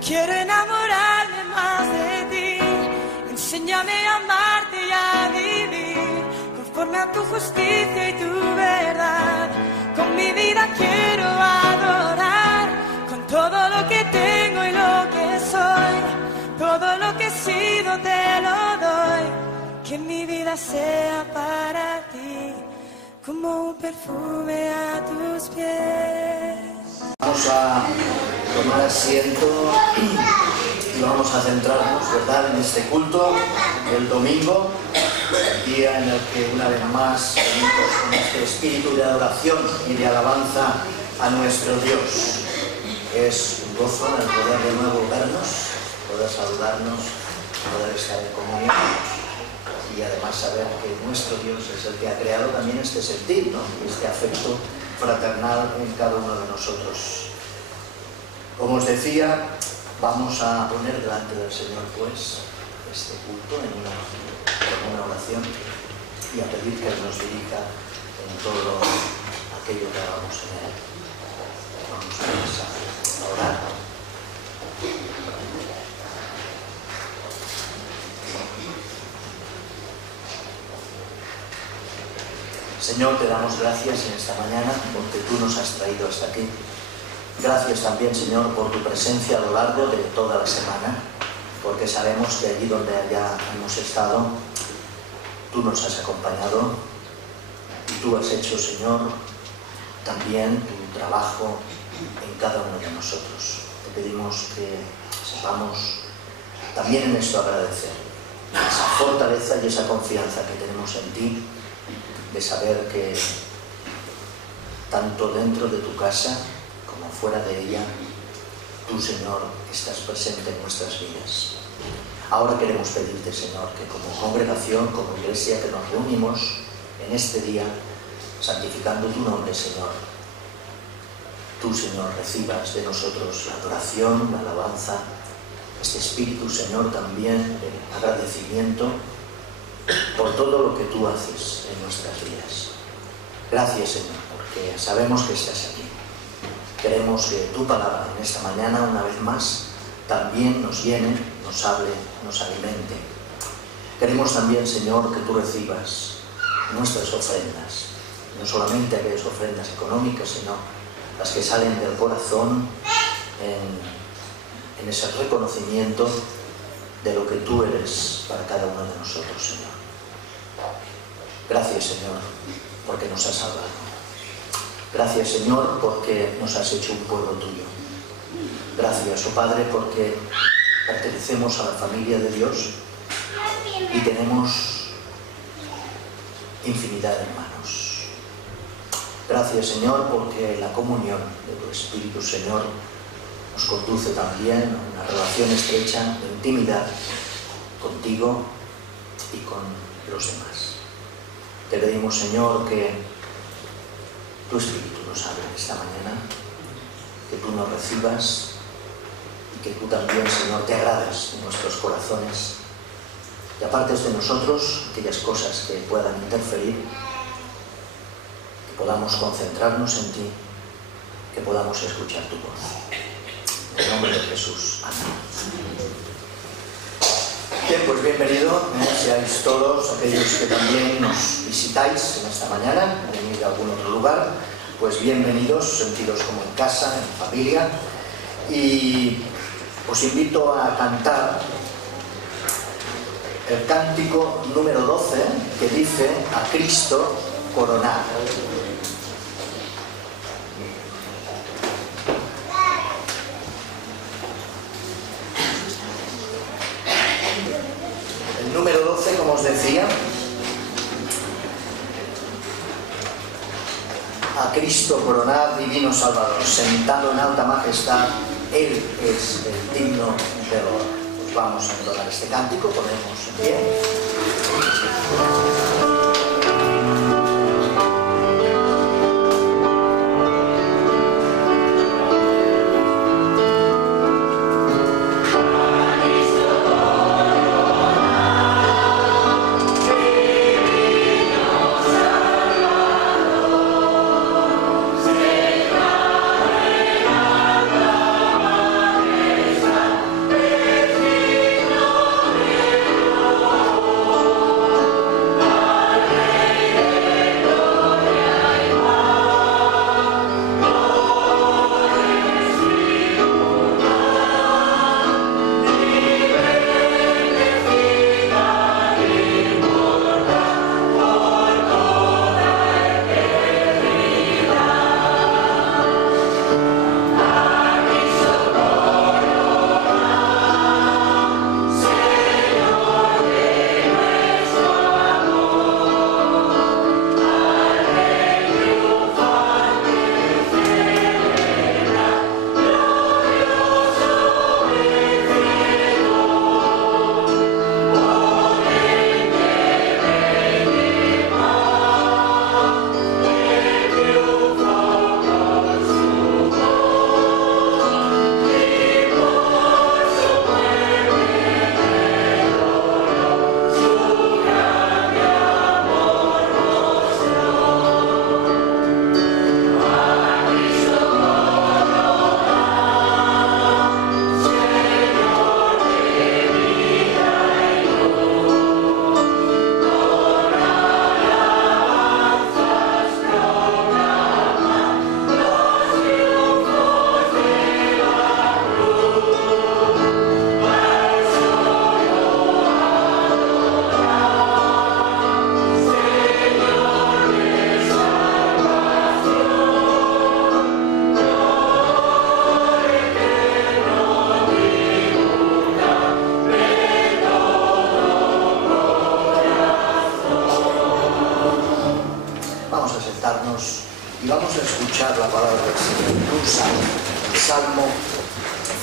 Quiero enamorarme más de ti, enséñame a amarte y a vivir conforme a tu justicia y tu verdad. Con mi vida quiero adorar, con todo lo que tengo y lo que soy, todo lo que he sido te lo doy. Que mi vida sea para ti como un perfume a tus pies. Vamos a tomar asiento y vamos a centrarnos, ¿verdad?, en este culto del domingo, día en el que una vez más venimos con este espíritu de adoración y de alabanza a nuestro Dios. Es un gozo el poder de nuevo vernos, poder saludarnos, poder estar en comunión y además saber que nuestro Dios es el que ha creado también este sentir, ¿no?, este afecto fraternal en cada uno de nosotros. Como os decía, vamos a poner delante del Señor, pues, este culto en una oración y a pedir que Él nos dirija en todo aquello que hagamos en Él. Vamos a orar. Señor, te damos gracias en esta mañana porque tú nos has traído hasta aquí. Gracias también, Señor, por tu presencia a lo largo de toda la semana, porque sabemos que allí donde ya hemos estado, tú nos has acompañado y tú has hecho, Señor, también tu trabajo en cada uno de nosotros. Te pedimos que sepamos también en esto agradecer esa fortaleza y esa confianza que tenemos en ti, de saber que tanto dentro de tu casa como fuera de ella, tú, Señor, estás presente en nuestras vidas. Ahora queremos pedirte, Señor, que como congregación, como iglesia, que nos reunimos en este día, santificando tu nombre, Señor, tú, Señor, recibas de nosotros la adoración, la alabanza, este espíritu, Señor, también de agradecimiento por todo lo que tú haces en nuestras vidas. Gracias, Señor, porque sabemos que estás aquí. Queremos que tu palabra en esta mañana, una vez más, también nos llene, nos hable, nos alimente. Queremos también, Señor, que tú recibas nuestras ofrendas, no solamente aquellas ofrendas económicas, sino las que salen del corazón en ese reconocimiento de lo que tú eres para cada uno de nosotros, Señor. Gracias, Señor, porque nos has salvado. Gracias, Señor, porque nos has hecho un pueblo tuyo. Gracias, oh Padre, porque pertenecemos a la familia de Dios y tenemos infinidad de hermanos. Gracias, Señor, porque la comunión de tu Espíritu, Señor, nos conduce también a una relación estrecha de intimidad contigo y con los demás. Te pedimos, Señor, que tu Espíritu nos hable esta mañana, que tú nos recibas y que tú también, Señor, te agrades en nuestros corazones, que apartes de nosotros aquellas cosas que puedan interferir, que podamos concentrarnos en ti, que podamos escuchar tu voz. En el nombre de Jesús. Amén. Bien, pues bienvenido, seáis todos aquellos que también nos visitáis en esta mañana, venid de algún otro lugar, pues bienvenidos, sentidos como en casa, en familia, y os invito a cantar el cántico número 12, que dice: a Cristo coronado. Número 12, como os decía, a Cristo coronad, divino Salvador, sentado en alta majestad, Él es el digno de honor. Pues vamos a entonar este cántico, ponemos en pie. Salvador.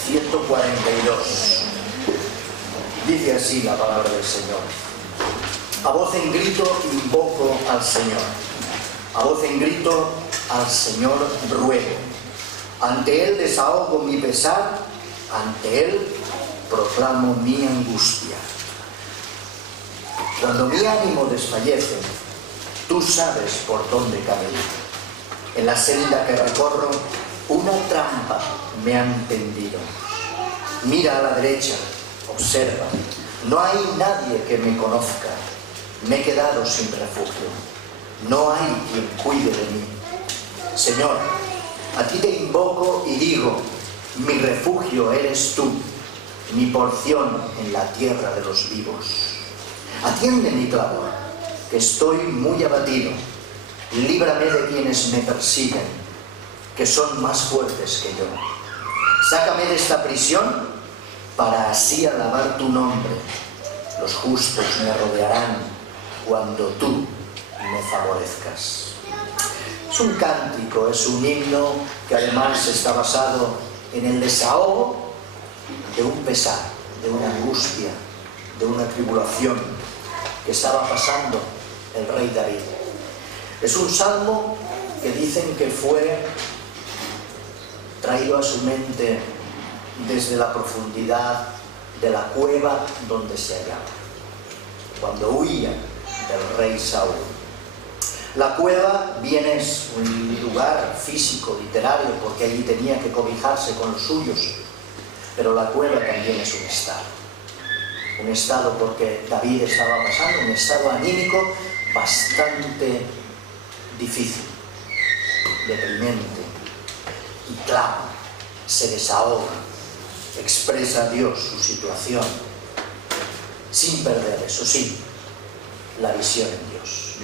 142. Dice así la palabra del Señor. A voz en grito invoco al Señor. A voz en grito al Señor ruego. Ante Él desahogo mi pesar, ante Él proclamo mi angustia. Cuando mi ánimo desfallece, tú sabes por dónde camino. En la senda que recorro, una trampa me han tendido. Mira a la derecha, observa, no hay nadie que me conozca. Me he quedado sin refugio. No hay quien cuide de mí. Señor, a ti te invoco y digo, mi refugio eres tú, mi porción en la tierra de los vivos. Atiende mi clamor, que estoy muy abatido. Líbrame de quienes me persiguen, que son más fuertes que yo. Sácame de esta prisión para así alabar tu nombre. Los justos me rodearán cuando tú me favorezcas. Es un cántico, es un himno que además está basado en el desahogo de un pesar, de una angustia, de una tribulación que estaba pasando el rey David. Es un salmo que dicen que fue traído a su mente desde la profundidad de la cueva donde se hallaba, cuando huía del rey Saúl. La cueva bien es un lugar físico, literario, porque allí tenía que cobijarse con los suyos, pero la cueva también es un estado porque David estaba pasando un estado anímico bastante difícil, deprimente, y clama, se desahoga, expresa a Dios su situación, sin perder, eso sí, la visión en Dios,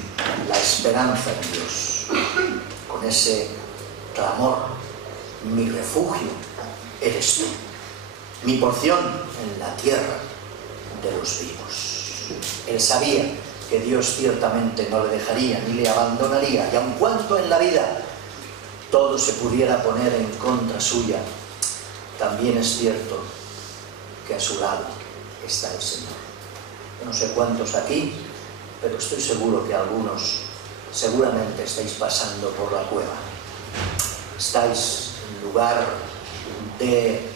la esperanza en Dios, con ese clamor, mi refugio eres tú, mi porción en la tierra de los vivos. Él sabía que Dios ciertamente no le dejaría ni le abandonaría, y aun cuando en la vida todo se pudiera poner en contra suya, también es cierto que a su lado está el Señor. Yo no sé cuántos aquí, pero estoy seguro que algunos seguramente estáis pasando por la cueva. Estáis en lugar de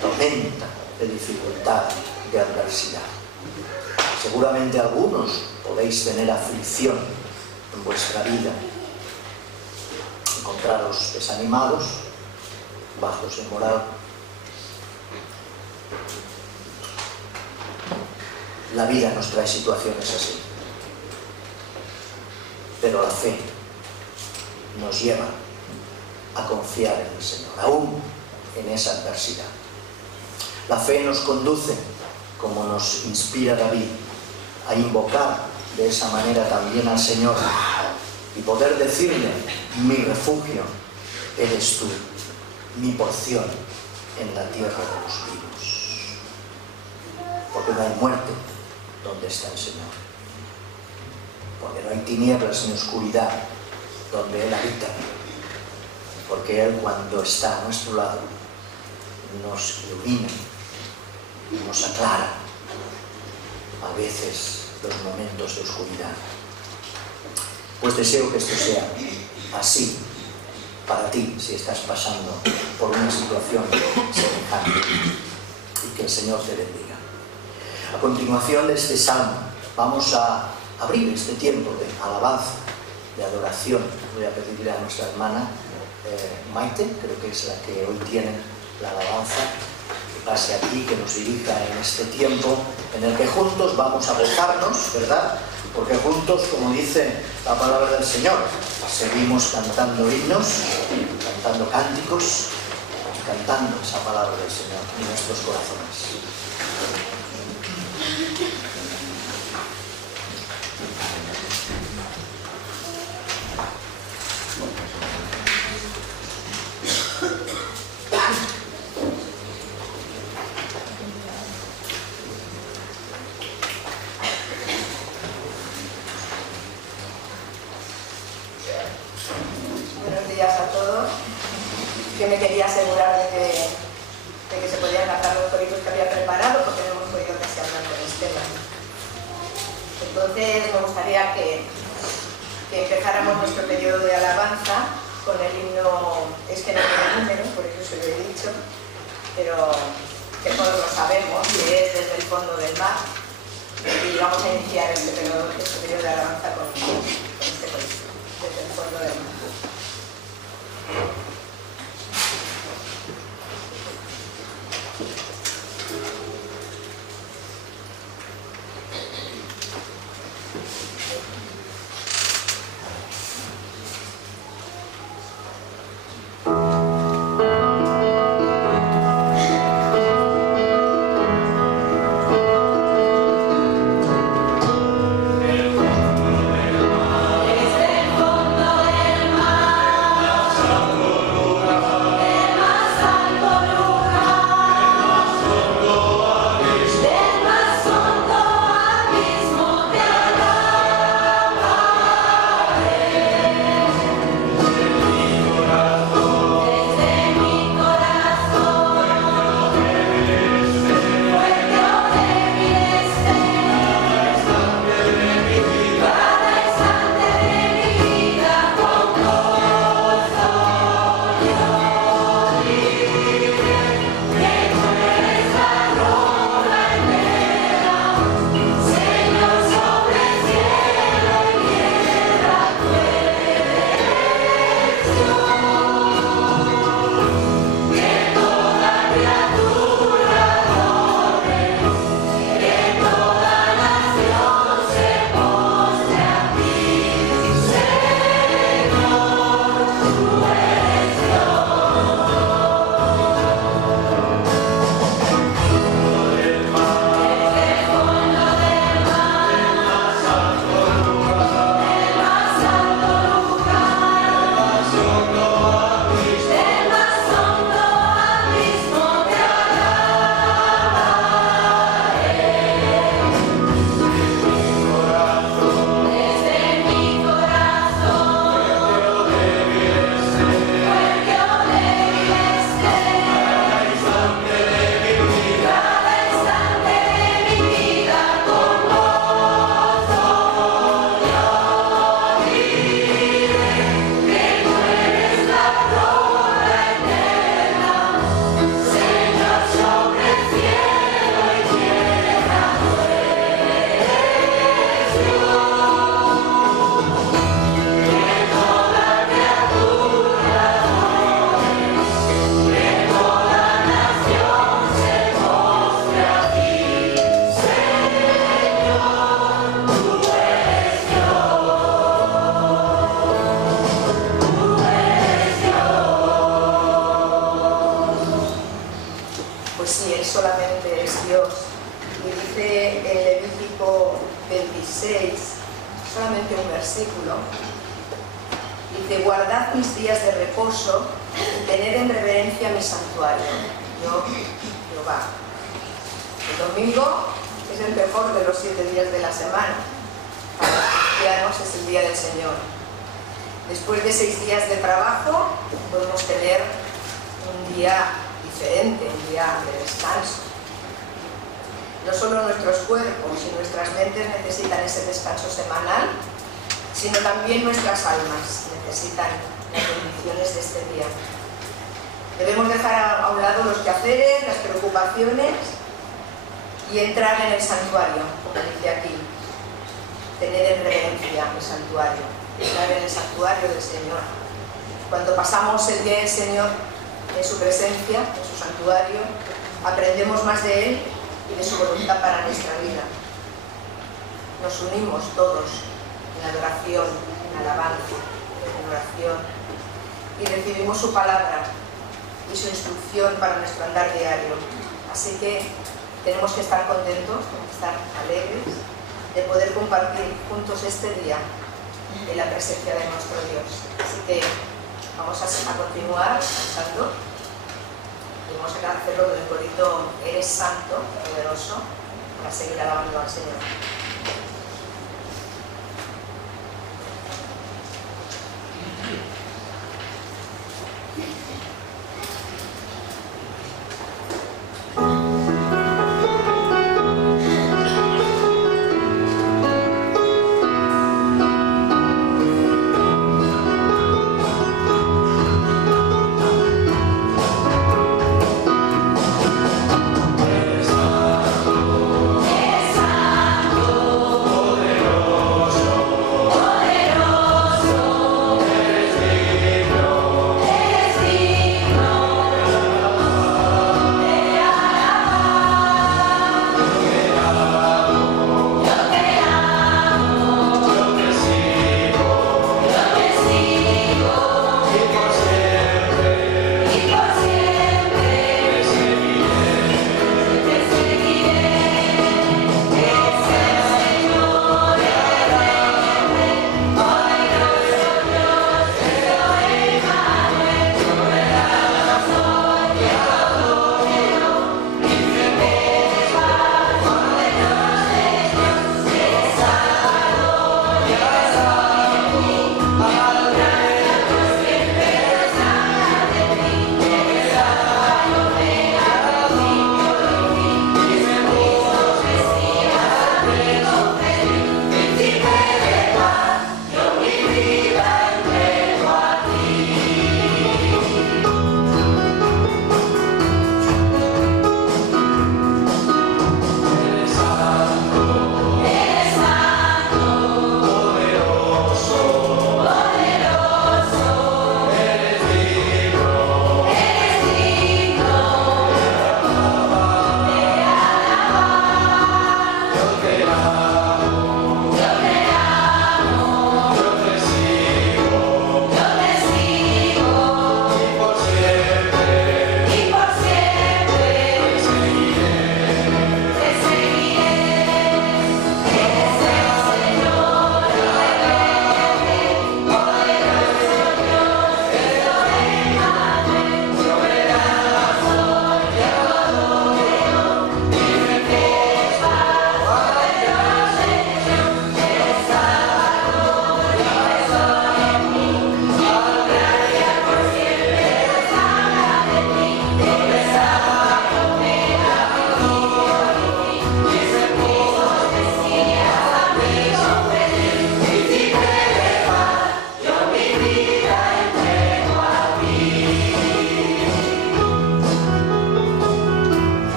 tormenta, de dificultad, de adversidad. Seguramente algunos podéis tener aflicción en vuestra vida, encontraros desanimados, bajos en moral. La vida nos trae situaciones así, pero la fe nos lleva a confiar en el Señor, aún en esa adversidad. La fe nos conduce, como nos inspira David, a invocar de esa manera también al Señor y poder decirle, mi refugio eres tú, mi porción en la tierra de los vivos. Porque no hay muerte donde está el Señor, porque no hay tinieblas ni oscuridad donde Él habita, porque Él, cuando está a nuestro lado, nos ilumina, nos aclara a veces los momentos de oscuridad. Pues deseo que esto sea así para ti, si estás pasando por una situación semejante, y que el Señor te bendiga. A continuación de este salmo vamos a abrir este tiempo de alabanza, de adoración. Voy a pedirle a nuestra hermana Maite, creo que es la que hoy tiene la alabanza, que pase aquí, que nos dirija en este tiempo en el que juntos vamos a gozarnos, ¿verdad? Porque juntos, como dice la palabra del Señor, seguimos cantando himnos, cantando cánticos, cantando esa palabra del Señor en nuestros corazones. Buenos días a todos. Yo me quería asegurar de que nuestro periodo de alabanza con el himno, es que no tiene número, por eso se lo he dicho, pero que todos lo sabemos, que es Desde el fondo del mar, y vamos a iniciar este periodo de alabanza con este texto, Desde el fondo del mar. Después de 6 días de trabajo, podemos tener un día diferente, un día de descanso. No solo nuestros cuerpos y nuestras mentes necesitan ese descanso semanal, sino también nuestras almas necesitan las bendiciones de este día. Debemos dejar a un lado los quehaceres, las preocupaciones y entrar en el santuario, como dice aquí. Tener en reverencia el santuario, entrar en el santuario del Señor. Cuando pasamos el día del Señor en su presencia, en su santuario, aprendemos más de Él y de su voluntad para nuestra vida. Nos unimos todos en adoración, en alabanza, en oración, y recibimos su palabra y su instrucción para nuestro andar diario. Así que tenemos que estar contentos, tenemos que estar alegres de poder compartir juntos este día en la presencia de nuestro Dios. Así que vamos a continuar cantando y vamos a hacerlo con el corito Eres Santo, Poderoso, para seguir alabando al Señor.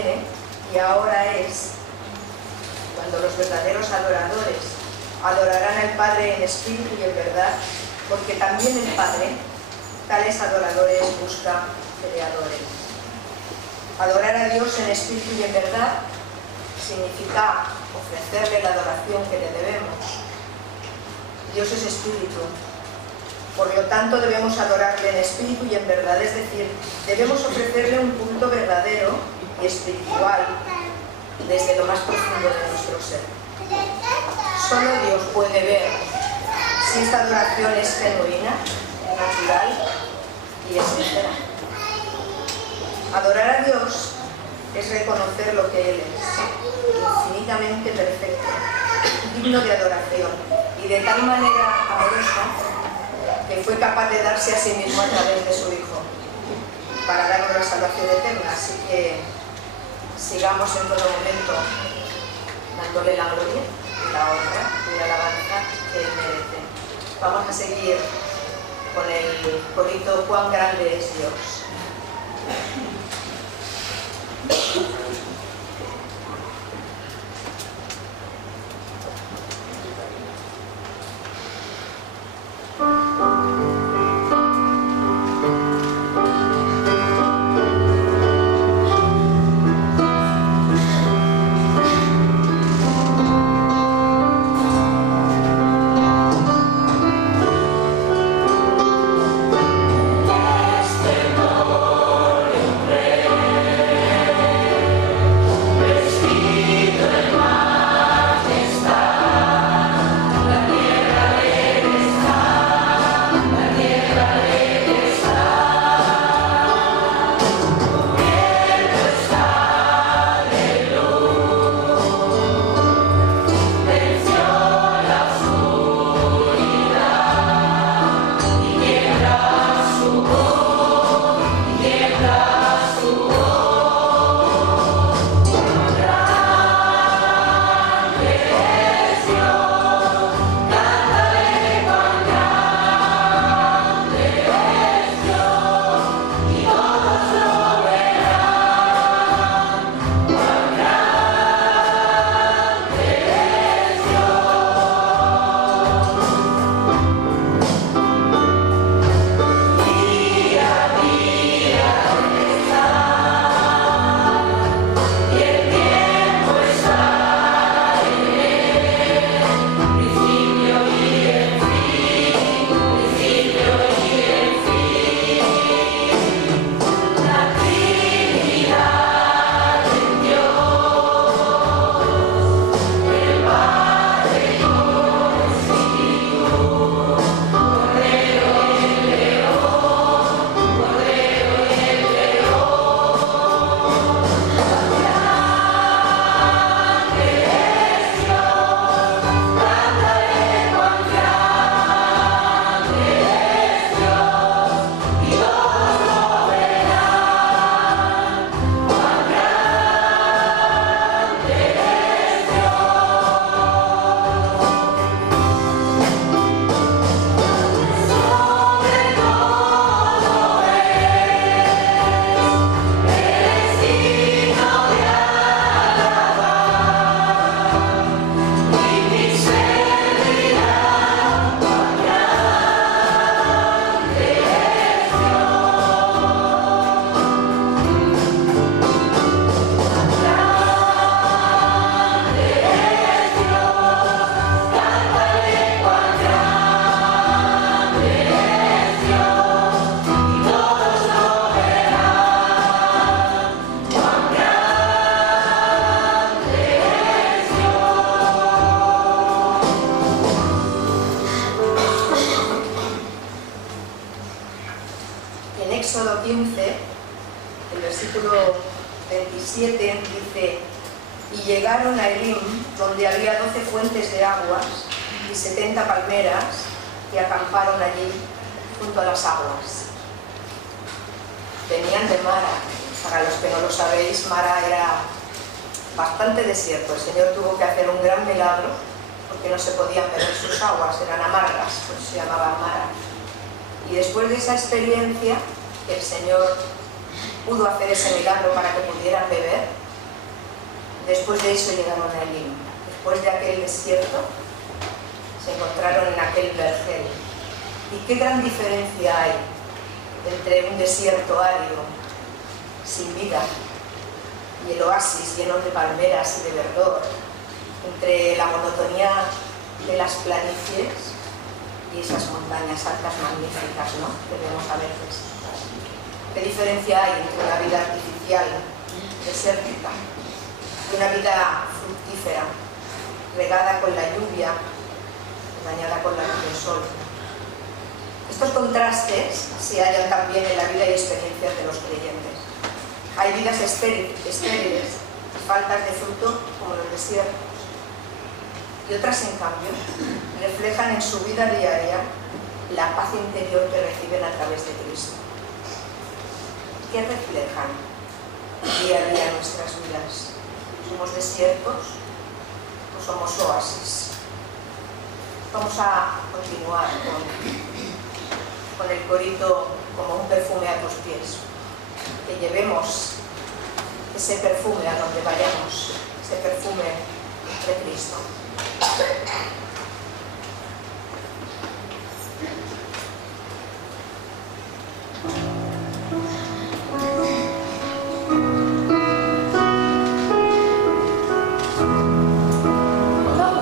viene y ahora es cuando los verdaderos adoradores adorarán al Padre en espíritu y en verdad, porque también el Padre tales adoradores busca que le adoren. Adorar a Dios en espíritu y en verdad significa ofrecerle la adoración que le debemos. Dios es espíritu, por lo tanto debemos adorarle en espíritu y en verdad, es decir, debemos ofrecerle un culto verdadero y espiritual desde lo más profundo de nuestro ser. Solo Dios puede ver si esta adoración es genuina, natural y es sincera. Adorar a Dios es reconocer lo que Él es, infinitamente perfecto, digno de adoración y de tal manera amorosa que fue capaz de darse a sí mismo a través de su Hijo para darnos la salvación eterna. Así que sigamos en todo momento dándole la gloria y la honra y la alabanza que Él merece. Vamos a seguir con el corito "Cuán grande es Dios". Éxodo 15, el versículo 27 dice: y llegaron a Elim, donde había 12 fuentes de aguas y 70 palmeras, y acamparon allí junto a las aguas. Venían de Mara. Para los que no lo sabéis, Mara era bastante desierto. El Señor tuvo que hacer un gran milagro porque no se podían beber sus aguas, eran amargas, por eso se llamaban Mara. Y después de esa experiencia, que el Señor pudo hacer ese milagro para que pudieran beber, Después de eso llegaron a Elim. Después de aquel desierto, se encontraron en aquel vergel. ¿Y qué gran diferencia hay entre un desierto árido, sin vida, y el oasis lleno de palmeras y de verdor, entre la monotonía de las planicies y esas montañas altas magníficas, ¿no?, que vemos a veces? ¿Qué diferencia hay entre una vida artificial, desértica, y una vida fructífera, regada con la lluvia, bañada con la luz del sol? Estos contrastes se hallan también en la vida y experiencias de los creyentes. Hay vidas estériles, faltas de fruto como los desiertos, y otras, en cambio, reflejan en su vida diaria la paz interior que reciben a través de Cristo. ¿Qué reflejan día a día nuestras vidas? ¿Somos desiertos o somos oasis? Vamos a continuar con el corito como un perfume a tus pies. Que llevemos ese perfume a donde vayamos, ese perfume de Cristo. Cuando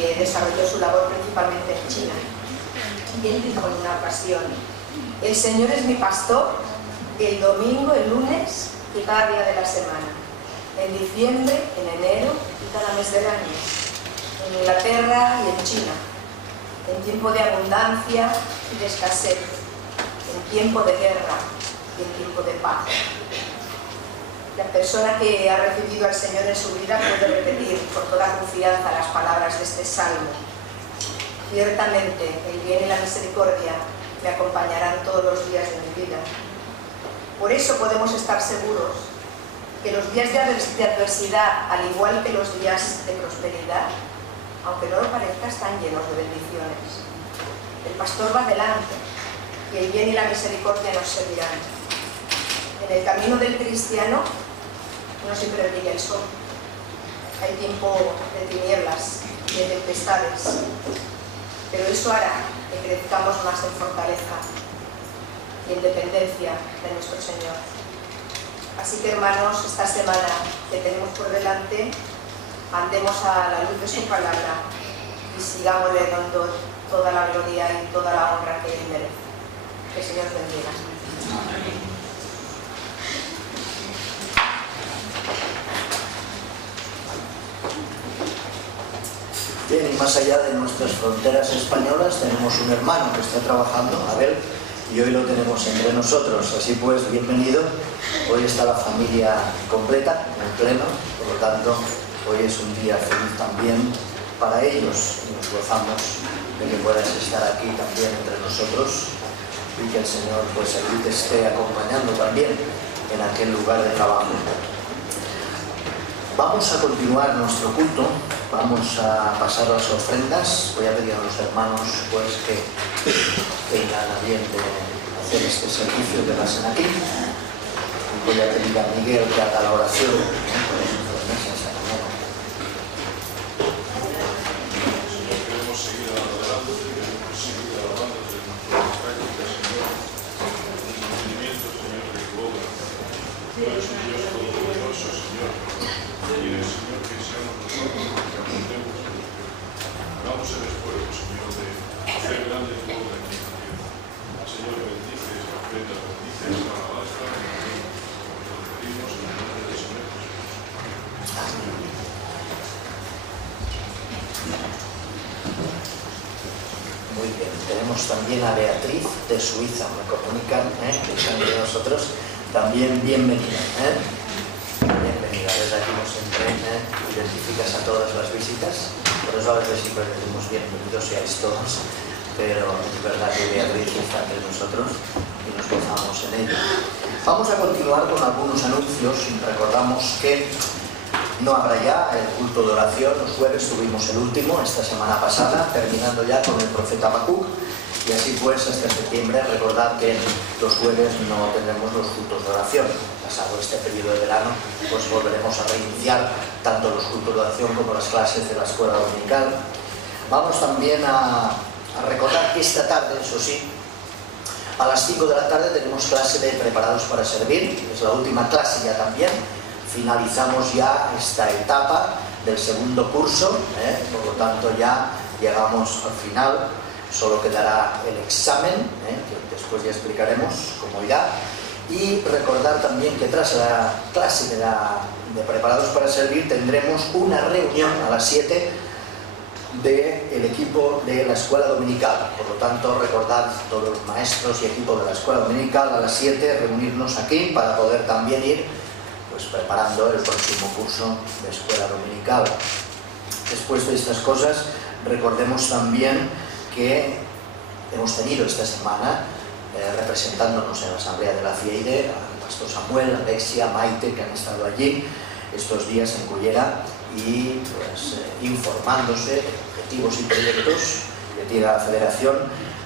que desarrolló su labor principalmente en China. Y él dijo en una ocasión: el Señor es mi pastor el domingo, el lunes y cada día de la semana, en diciembre, en enero y cada mes del año, en Inglaterra y en China, en tiempo de abundancia y de escasez, en tiempo de guerra y en tiempo de paz. La persona que ha recibido al Señor en su vida puede repetir con toda confianza las palabras de este salmo: ciertamente el bien y la misericordia me acompañarán todos los días de mi vida. Por eso podemos estar seguros que los días de adversidad, al igual que los días de prosperidad, aunque no lo parezca, están llenos de bendiciones. El pastor va delante y el bien y la misericordia nos seguirán. En el camino del cristiano no siempre brilla el sol. Hay tiempo de tinieblas y de tempestades, pero eso hará que crezcamos más en fortaleza y en dependencia de nuestro Señor. Así que, hermanos, esta semana que tenemos por delante, andemos a la luz de su palabra y sigámosle dando toda la gloria y toda la honra que Él merece. Que el Señor os bendiga. Bien, y más allá de nuestras fronteras españolas tenemos un hermano que está trabajando, Abel, y hoy lo tenemos entre nosotros. Así pues, bienvenido. Hoy está la familia completa, en pleno, por lo tanto, hoy es un día feliz también para ellos y nos gozamos de que puedas estar aquí también entre nosotros y que el Señor pues allí te esté acompañando también en aquel lugar de trabajo. Vamos a continuar nuestro culto, vamos a pasar las ofrendas. Voy a pedir a los hermanos pues que tengan a bien de hacer este servicio que pasen aquí. Voy a pedir a Miguel que haga la oración por las mesas esta mañana. Señor, queremos seguir adorando, queremos seguir alabando de nuestras prácticas, Señor, nuestros entendimientos, Señor, de tu obra. Tú eres un Dios todopoderoso, Señor. Quieres, Señor, que seamos nosotros los que aprendemos, los que hagamos el esfuerzo, Señor, de hacer grande tu obra aquí en la tierra. Señor, bendice esta ofrenda, bendice esta alabanza, lo pedimos en el nombre del Señor Jesús. Muy bien, tenemos también a Beatriz de Suiza, me comunican que están entre nosotros. También bienvenida. Bienvenida, desde aquí nos identificas a todas las visitas, por eso a veces siempre decimos bienvenidos seáis todos, pero es verdad que Beatriz está entre nosotros y nos gozamos en ello. Vamos a continuar con algunos anuncios. Recordamos que no habrá ya el culto de oración, los jueves tuvimos el último esta semana pasada, terminando ya con el profeta Habacuc. Y así pues, hasta septiembre, recordad que los jueves no tendremos los cultos de oración. Pasado este periodo de verano, pues volveremos a reiniciar tanto los cultos de oración como las clases de la escuela dominical. Vamos también a recordar que esta tarde, eso sí, a las 5 de la tarde tenemos clase de preparados para servir. Es la última clase ya también. Finalizamos ya esta etapa del segundo curso, por lo tanto ya llegamos al final. Solo quedará el examen, que después ya explicaremos cómo irá. Y recordar también que tras la clase de preparados para servir tendremos una reunión a las 7 del equipo de la escuela dominical. Por lo tanto, recordad todos los maestros y equipo de la escuela dominical a las 7 reunirnos aquí para poder también ir pues preparando el próximo curso de escuela dominical. Después de estas cosas, recordemos también que hemos tenido esta semana representándonos en la asamblea de la FIEIDE al pastor Samuel, Alexia, Maite, que han estado allí estos días en Cullera y pues, informándose de objetivos y proyectos que tiene la federación,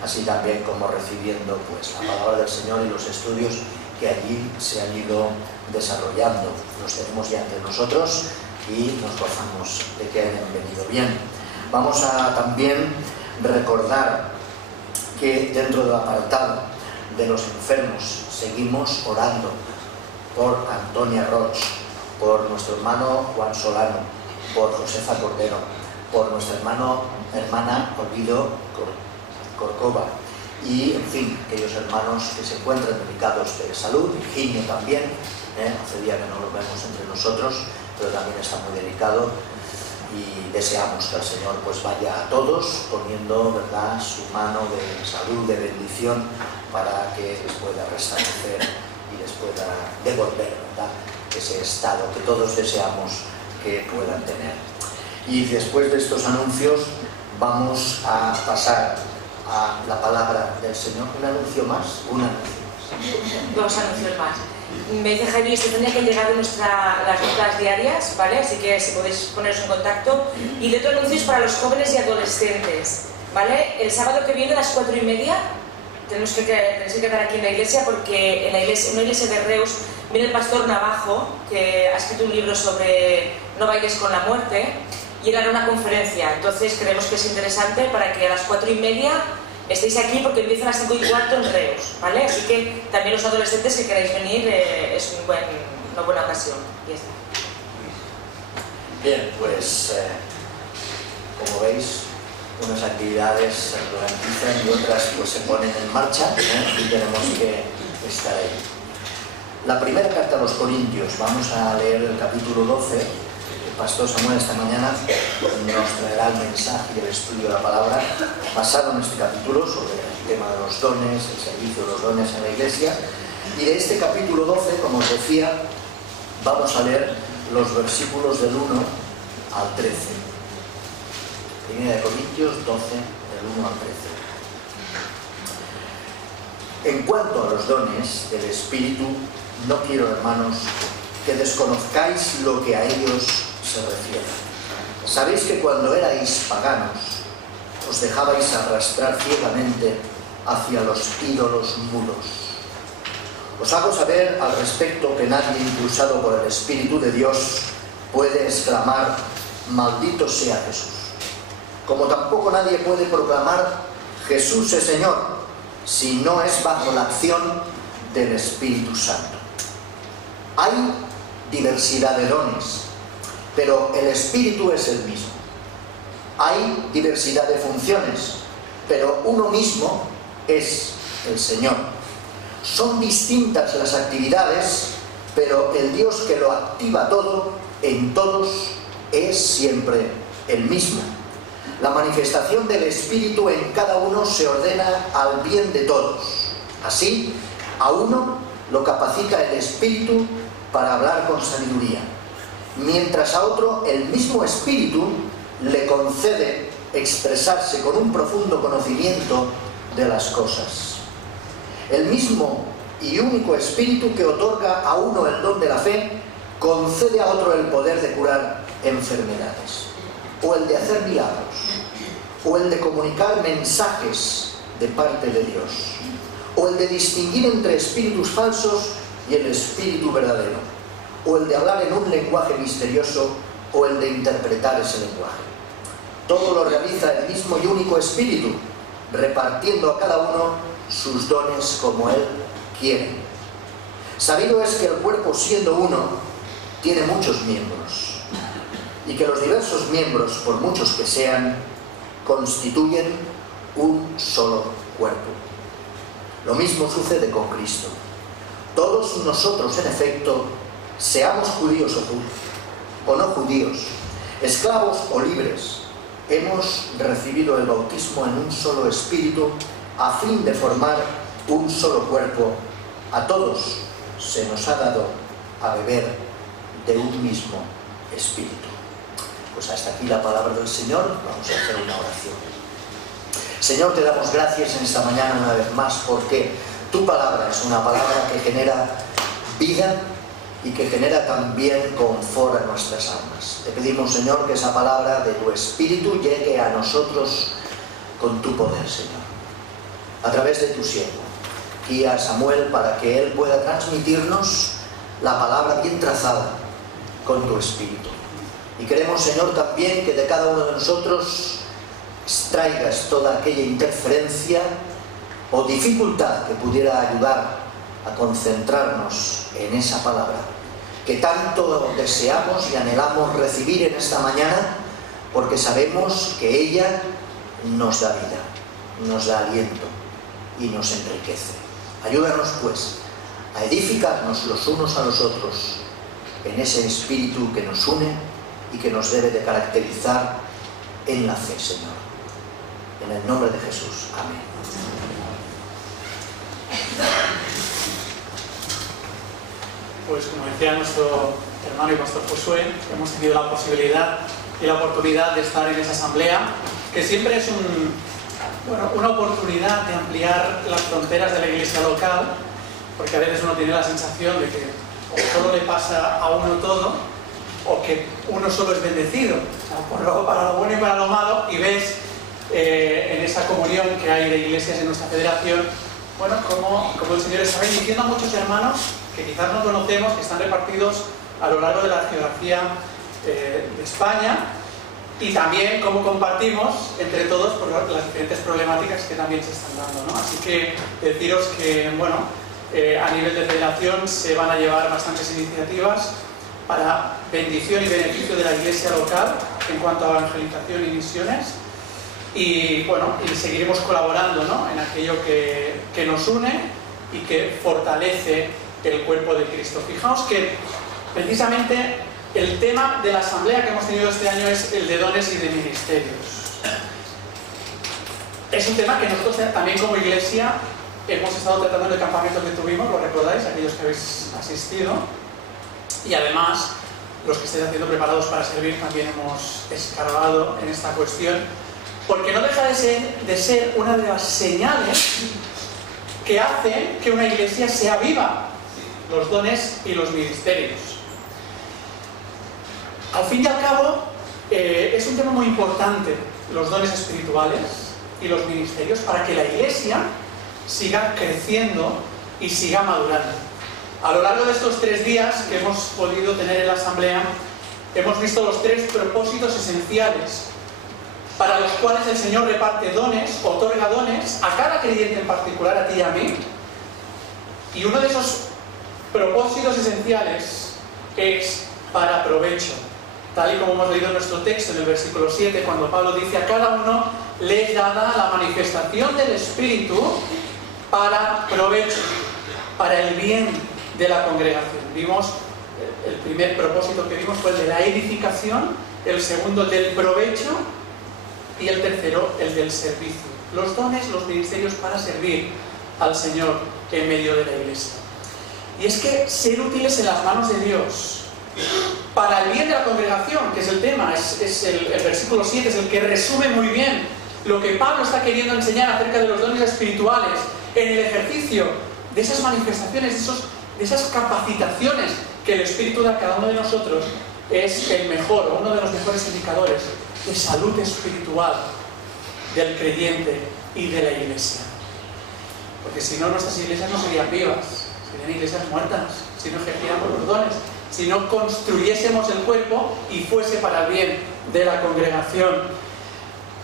así también como recibiendo pues, la palabra del Señor y los estudios que allí se han ido desarrollando. Los tenemos ya entre nosotros y nos gozamos de que hayan venido bien. Vamos a también recordar que dentro del apartado de los enfermos seguimos orando por Antonia Roch, por nuestro hermano Juan Solano, por Josefa Cordero, por nuestra hermana Olvido Corcova y, en fin, aquellos hermanos que se encuentran delicados de salud. Virginio también, hace día que no lo vemos entre nosotros, pero también está muy delicado, y deseamos que el Señor pues vaya a todos poniendo, ¿verdad?, su mano de salud, de bendición, para que les pueda restablecer y les pueda devolver, ¿verdad?, ese estado que todos deseamos que puedan tener. Y después de estos anuncios vamos a pasar a la palabra del Señor. ¿Un anuncio más? Un anuncio más. Dos anuncios más. Me dice Jaime y Estefanía que han llegado las notas diarias, ¿vale? Así que si podéis poneros en contacto. Y de otro anuncio es para los jóvenes y adolescentes, ¿vale? El sábado que viene a las 4:30 tenéis que quedar aquí en la iglesia, porque en una iglesia de Reus viene el pastor Navajo, que ha escrito un libro sobre no bailes con la muerte, y él hará una conferencia. Entonces creemos que es interesante para que a las 4:30 estéis aquí, porque empiezan a las 5:15 en Reus, ¿vale? Así que también los adolescentes que queráis venir es una buena ocasión. Y ya está. Bien, pues como veis, unas actividades se garantizan y otras pues se ponen en marcha, y tenemos que estar ahí. La primera carta a los Corintios, vamos a leer el capítulo 12. El pastor Samuel esta mañana nos traerá el mensaje y el estudio de la palabra basado en este capítulo sobre el tema de los dones, el servicio de los dones en la iglesia. Y de este capítulo 12, como os decía, vamos a leer los versículos del 1 al 13. Primera de Corintios 12, del 1 al 13. En cuanto a los dones del Espíritu, no quiero, hermanos, que desconozcáis lo que a ellos se refiere. Sabéis que cuando erais paganos, os dejabais arrastrar ciegamente hacia los ídolos mudos. Os hago saber al respecto que nadie impulsado por el Espíritu de Dios puede exclamar: maldito sea Jesús. Como tampoco nadie puede proclamar Jesús es Señor si no es bajo la acción del Espíritu Santo. Hay diversidad de dones, pero el Espíritu es el mismo. Hay diversidad de funciones, pero uno mismo es el Señor. Son distintas las actividades, pero el Dios que lo activa todo en todos es siempre el mismo. La manifestación del Espíritu en cada uno se ordena al bien de todos. Así, a uno lo capacita el Espíritu para hablar con sabiduría, mientras a otro el mismo Espíritu le concede expresarse con un profundo conocimiento de las cosas. El mismo y único Espíritu que otorga a uno el don de la fe, concede a otro el poder de curar enfermedades, o el de hacer milagros, o el de comunicar mensajes de parte de Dios, o el de distinguir entre espíritus falsos y el espíritu verdadero, o el de hablar en un lenguaje misterioso, o el de interpretar ese lenguaje. Todo lo realiza el mismo y único Espíritu, repartiendo a cada uno sus dones como Él quiere. Sabido es que el cuerpo, siendo uno, tiene muchos miembros, y que los diversos miembros, por muchos que sean, constituyen un solo cuerpo. Lo mismo sucede con Cristo. Todos nosotros, en efecto, seamos judíos o no judíos, esclavos o libres, hemos recibido el bautismo en un solo espíritu a fin de formar un solo cuerpo. A todos se nos ha dado a beber de un mismo espíritu. Pues hasta aquí la palabra del Señor. Vamos a hacer una oración. Señor, te damos gracias en esta mañana una vez más, porque tu palabra es una palabra que genera vida y que genera también confort a nuestras almas. Te pedimos, Señor, que esa palabra de tu Espíritu llegue a nosotros con tu poder, Señor, a través de tu siervo. Guía a Samuel para que él pueda transmitirnos la palabra bien trazada con tu Espíritu. Y queremos, Señor, también que de cada uno de nosotros extraigas toda aquella interferencia o dificultad que pudiera ayudar a concentrarnos en esa palabra que tanto deseamos y anhelamos recibir en esta mañana, porque sabemos que ella nos da vida, nos da aliento y nos enriquece. Ayúdanos, pues, a edificarnos los unos a los otros en ese espíritu que nos une y que nos debe de caracterizar en la fe, Señor. En el nombre de Jesús. Amén. Pues como decía nuestro hermano y pastor Josué, hemos tenido la posibilidad y la oportunidad de estar en esa asamblea, que siempre es una oportunidad de ampliar las fronteras de la iglesia local, porque a veces uno tiene la sensación de que o solo le pasa a uno todo, o que uno solo es bendecido, para lo bueno y para lo malo, y ves en esa comunión que hay de iglesias en nuestra federación, bueno, como el Señor está bendiciendo a muchos hermanos que quizás no conocemos, que están repartidos a lo largo de la geografía de España, y también cómo compartimos entre todos por las diferentes problemáticas que también se están dando, ¿no? Así que deciros que, bueno, a nivel de federación se van a llevar bastantes iniciativas para bendición y beneficio de la iglesia local en cuanto a evangelización y misiones, y bueno, y seguiremos colaborando, ¿no?, en aquello que nos une y que fortalece el cuerpo de Cristo. Fijaos que precisamente el tema de la asamblea que hemos tenido este año es el de dones y de ministerios. Es un tema que nosotros también como iglesia hemos estado tratando en el campamento que tuvimos, ¿lo recordáis? Aquellos que habéis asistido. Y además, los que estéis haciendo preparados para servir, también hemos escarbado en esta cuestión, porque no deja de ser una de las señales que hacen que una iglesia sea viva, los dones y los ministerios. Al fin y al cabo, es un tema muy importante, los dones espirituales y los ministerios, para que la iglesia siga creciendo y siga madurando. A lo largo de estos 3 días que hemos podido tener en la asamblea, hemos visto los 3 propósitos esenciales para los cuales el Señor reparte dones, otorga dones a cada creyente en particular, a ti y a mí. Y uno de esos propósitos esenciales es para provecho, tal y como hemos leído en nuestro texto en el versículo 7, cuando Pablo dice: a cada uno le es dada la manifestación del Espíritu para provecho, para el bien de la congregación. Vimos, el primer propósito que vimos fue el de la edificación, el segundo el del provecho y el tercero el del servicio. Los dones, los ministerios para servir al Señor en medio de la iglesia. Y es que ser útiles en las manos de Dios para el bien de la congregación, que es el tema, es el versículo 7, es el que resume muy bien lo que Pablo está queriendo enseñar acerca de los dones espirituales en el ejercicio de esas manifestaciones, de esas capacitaciones que el Espíritu da a cada uno de nosotros. Es el mejor, o uno de los mejores indicadores de salud espiritual del creyente y de la iglesia. Porque si no, nuestras iglesias no serían vivas, serían iglesias muertas, si no ejerciéramos los dones, si no construyésemos el cuerpo y fuese para el bien de la congregación.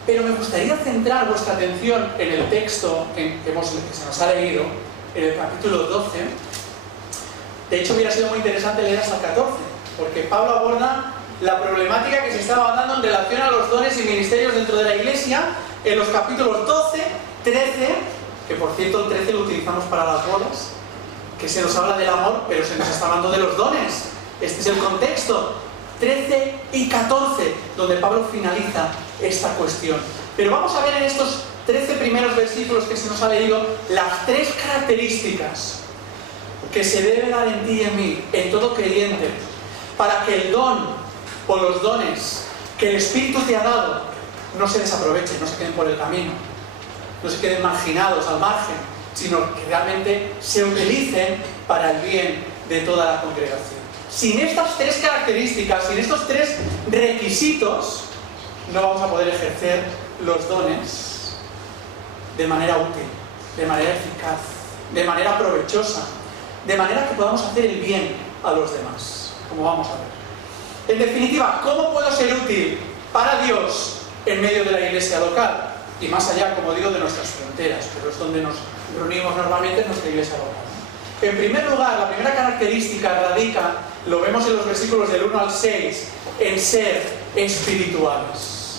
Pero me gustaría centrar vuestra atención en el texto que se nos ha leído, en el capítulo 12. De hecho, hubiera sido muy interesante leer hasta el 14, porque Pablo aborda la problemática que se estaba dando en relación a los dones y ministerios dentro de la iglesia en los capítulos 12, 13, que por cierto el 13 lo utilizamos para las bodas, que se nos habla del amor, pero se nos está hablando de los dones. Este es el contexto. 13 y 14, donde Pablo finaliza esta cuestión. Pero vamos a ver en estos 13 primeros versículos que se nos ha leído las 3 características que se debe dar en ti y en mí, en todo creyente, para que el don o los dones que el Espíritu te ha dado no se desaprovechen, no se queden por el camino, no se queden marginados al margen, sino que realmente se utilicen para el bien de toda la congregación. Sin estas 3 características, sin estos 3 requisitos, no vamos a poder ejercer los dones de manera útil, de manera eficaz, de manera provechosa, de manera que podamos hacer el bien a los demás, como vamos a ver. En definitiva, ¿cómo puedo ser útil para Dios en medio de la iglesia local? Y más allá, como digo, de nuestras fronteras, pero es donde nos reunimos normalmente, en nuestra iglesia local. En primer lugar, la primera característica radica, lo vemos en los versículos del 1 al 6, en ser espirituales.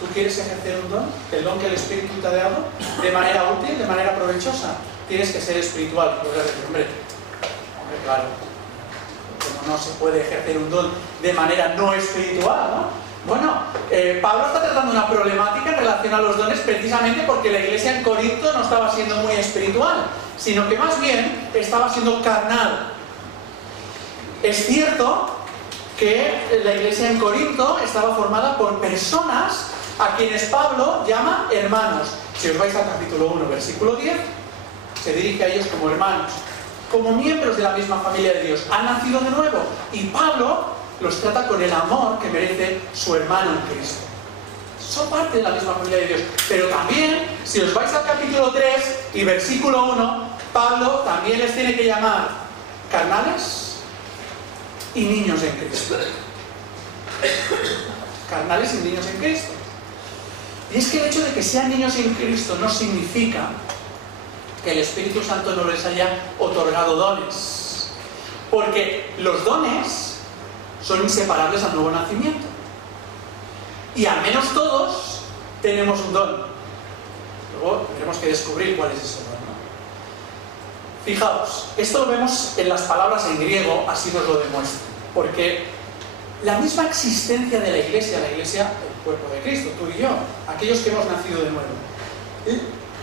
¿Tú quieres ejercer un don? El don que el Espíritu te ha dado, de manera útil, de manera provechosa. Tienes que ser espiritual. Podrás decir, hombre, claro, como no se puede ejercer un don de manera no espiritual, ¿no? Bueno, Pablo está tratando una problemática en relación a los dones precisamente porque la iglesia en Corinto no estaba siendo muy espiritual, sino que más bien estaba siendo carnal. Es cierto que la iglesia en Corinto estaba formada por personas a quienes Pablo llama hermanos. Si os vais al capítulo 1, versículo 10, se dirige a ellos como hermanos, como miembros de la misma familia de Dios. Han nacido de nuevo y Pablo los trata con el amor que merece su hermano en Cristo. Son parte de la misma familia de Dios. Pero también, si os vais al capítulo 3 y versículo 1, Pablo también les tiene que llamar carnales y niños en Cristo. Carnales y niños en Cristo. Y es que el hecho de que sean niños en Cristo no significa que el Espíritu Santo no les haya otorgado dones. Porque los dones son inseparables al nuevo nacimiento. Y al menos todos tenemos un don. Luego tendremos que descubrir cuál es ese don, ¿no? Fijaos, esto lo vemos en las palabras en griego, así nos lo demuestra. Porque la misma existencia de la iglesia, el cuerpo de Cristo, tú y yo, aquellos que hemos nacido de nuevo,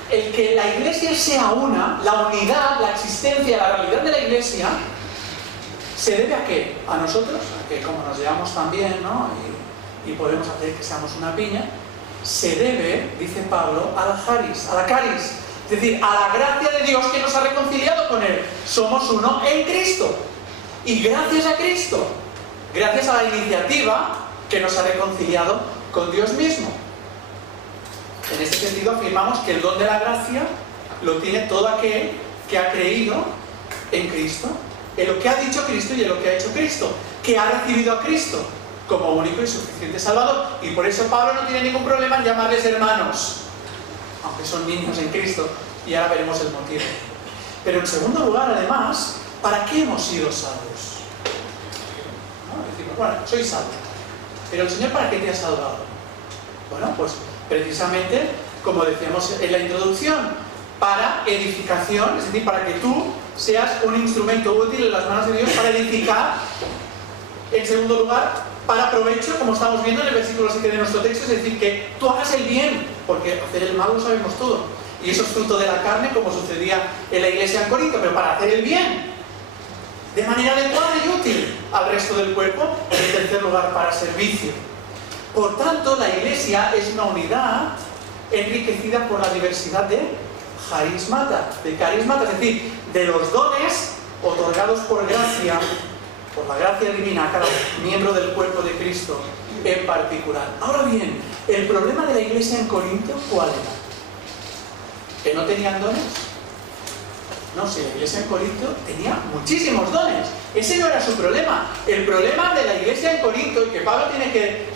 el que la iglesia sea una, la unidad, la existencia, la realidad de la iglesia, ¿se debe a qué? A nosotros, a que como nos llevamos tan bien, ¿no? y podemos hacer que seamos una piña, se debe, dice Pablo, a la caris, es decir, a la gracia de Dios que nos ha reconciliado con Él. Somos uno en Cristo. Y gracias a Cristo, gracias a la iniciativa que nos ha reconciliado con Dios mismo. En este sentido afirmamos que el don de la gracia lo tiene todo aquel que ha creído en Cristo, en lo que ha dicho Cristo y en lo que ha hecho Cristo, que ha recibido a Cristo como único y suficiente Salvador. Y por eso Pablo no tiene ningún problema en llamarles hermanos, aunque son niños en Cristo, y ahora veremos el motivo. Pero en segundo lugar, además, ¿para qué hemos sido salvos? ¿No? Decimos, bueno, soy salvo, pero el Señor ¿para qué te ha salvado? Bueno, pues precisamente, como decíamos en la introducción, para edificación, es decir, para que tú seas un instrumento útil en las manos de Dios para edificar. En segundo lugar, para provecho, como estamos viendo en el versículo 7 de nuestro texto, es decir, que tú hagas el bien, porque hacer el mal lo sabemos todo, y eso es fruto de la carne, como sucedía en la iglesia en Corinto, pero para hacer el bien de manera adecuada y útil al resto del cuerpo. En tercer lugar, para servicio. Por tanto, la iglesia es una unidad enriquecida por la diversidad de carismata, es decir, de los dones otorgados por gracia, por la gracia divina a cada miembro del cuerpo de Cristo en particular. Ahora bien, el problema de la iglesia en Corinto, ¿cuál era? ¿Que no tenían dones? No, si la iglesia en Corinto tenía muchísimos dones. Ese no era su problema. El problema de la iglesia en Corinto, y que Pablo tiene que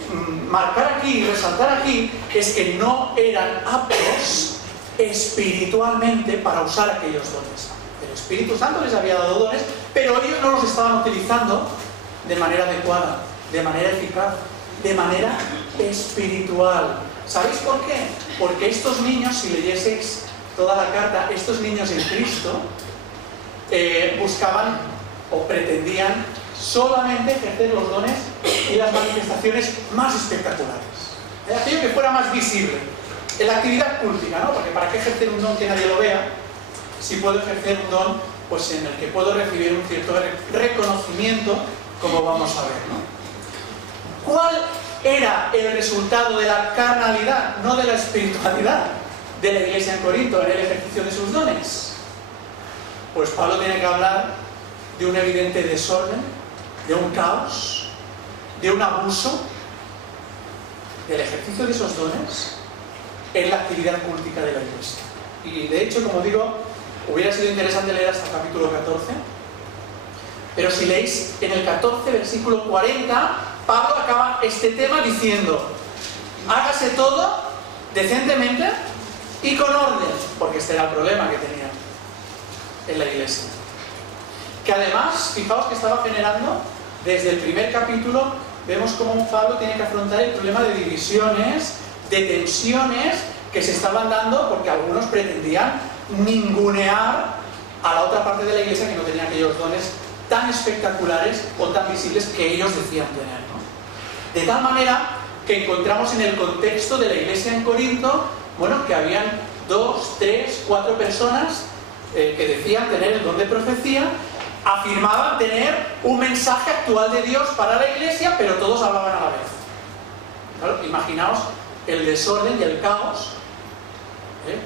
marcar aquí y resaltar aquí, es que no eran aptos espiritualmente para usar aquellos dones. El Espíritu Santo les había dado dones, pero ellos no los estaban utilizando de manera adecuada, de manera eficaz, de manera espiritual. ¿Sabéis por qué? Porque estos niños, si leyeseis toda la carta, estos niños en Cristo buscaban o pretendían solamente ejercer los dones y las manifestaciones más espectaculares. Aquello que fuera más visible. En la actividad cultica, ¿no? Porque ¿para qué ejercer un don que nadie lo vea? Si puedo ejercer un don, pues en el que puedo recibir un cierto reconocimiento, como vamos a ver, ¿no? ¿Cuál era el resultado de la carnalidad, no de la espiritualidad, de la iglesia en Corinto en el ejercicio de sus dones? Pues Pablo tiene que hablar de un evidente desorden, de un caos, de un abuso del ejercicio de esos dones en la actividad cultica de la iglesia. Y de hecho, como digo, hubiera sido interesante leer hasta el capítulo 14, pero si leéis en el 14, versículo 40, Pablo acaba este tema diciendo: hágase todo decentemente y con orden, porque este era el problema que tenía en la iglesia. Que además, fijaos que estaba generando, desde el primer capítulo, vemos cómo Pablo tiene que afrontar el problema de divisiones, de tensiones que se estaban dando porque algunos pretendían ningunear a la otra parte de la iglesia que no tenía aquellos dones tan espectaculares o tan visibles que ellos decían tener, ¿no? De tal manera que encontramos en el contexto de la iglesia en Corinto, bueno, que habían 2, 3, 4 personas que decían tener el don de profecía, afirmaban tener un mensaje actual de Dios para la iglesia, pero todos hablaban a la vez. Claro, imaginaos el desorden y el caos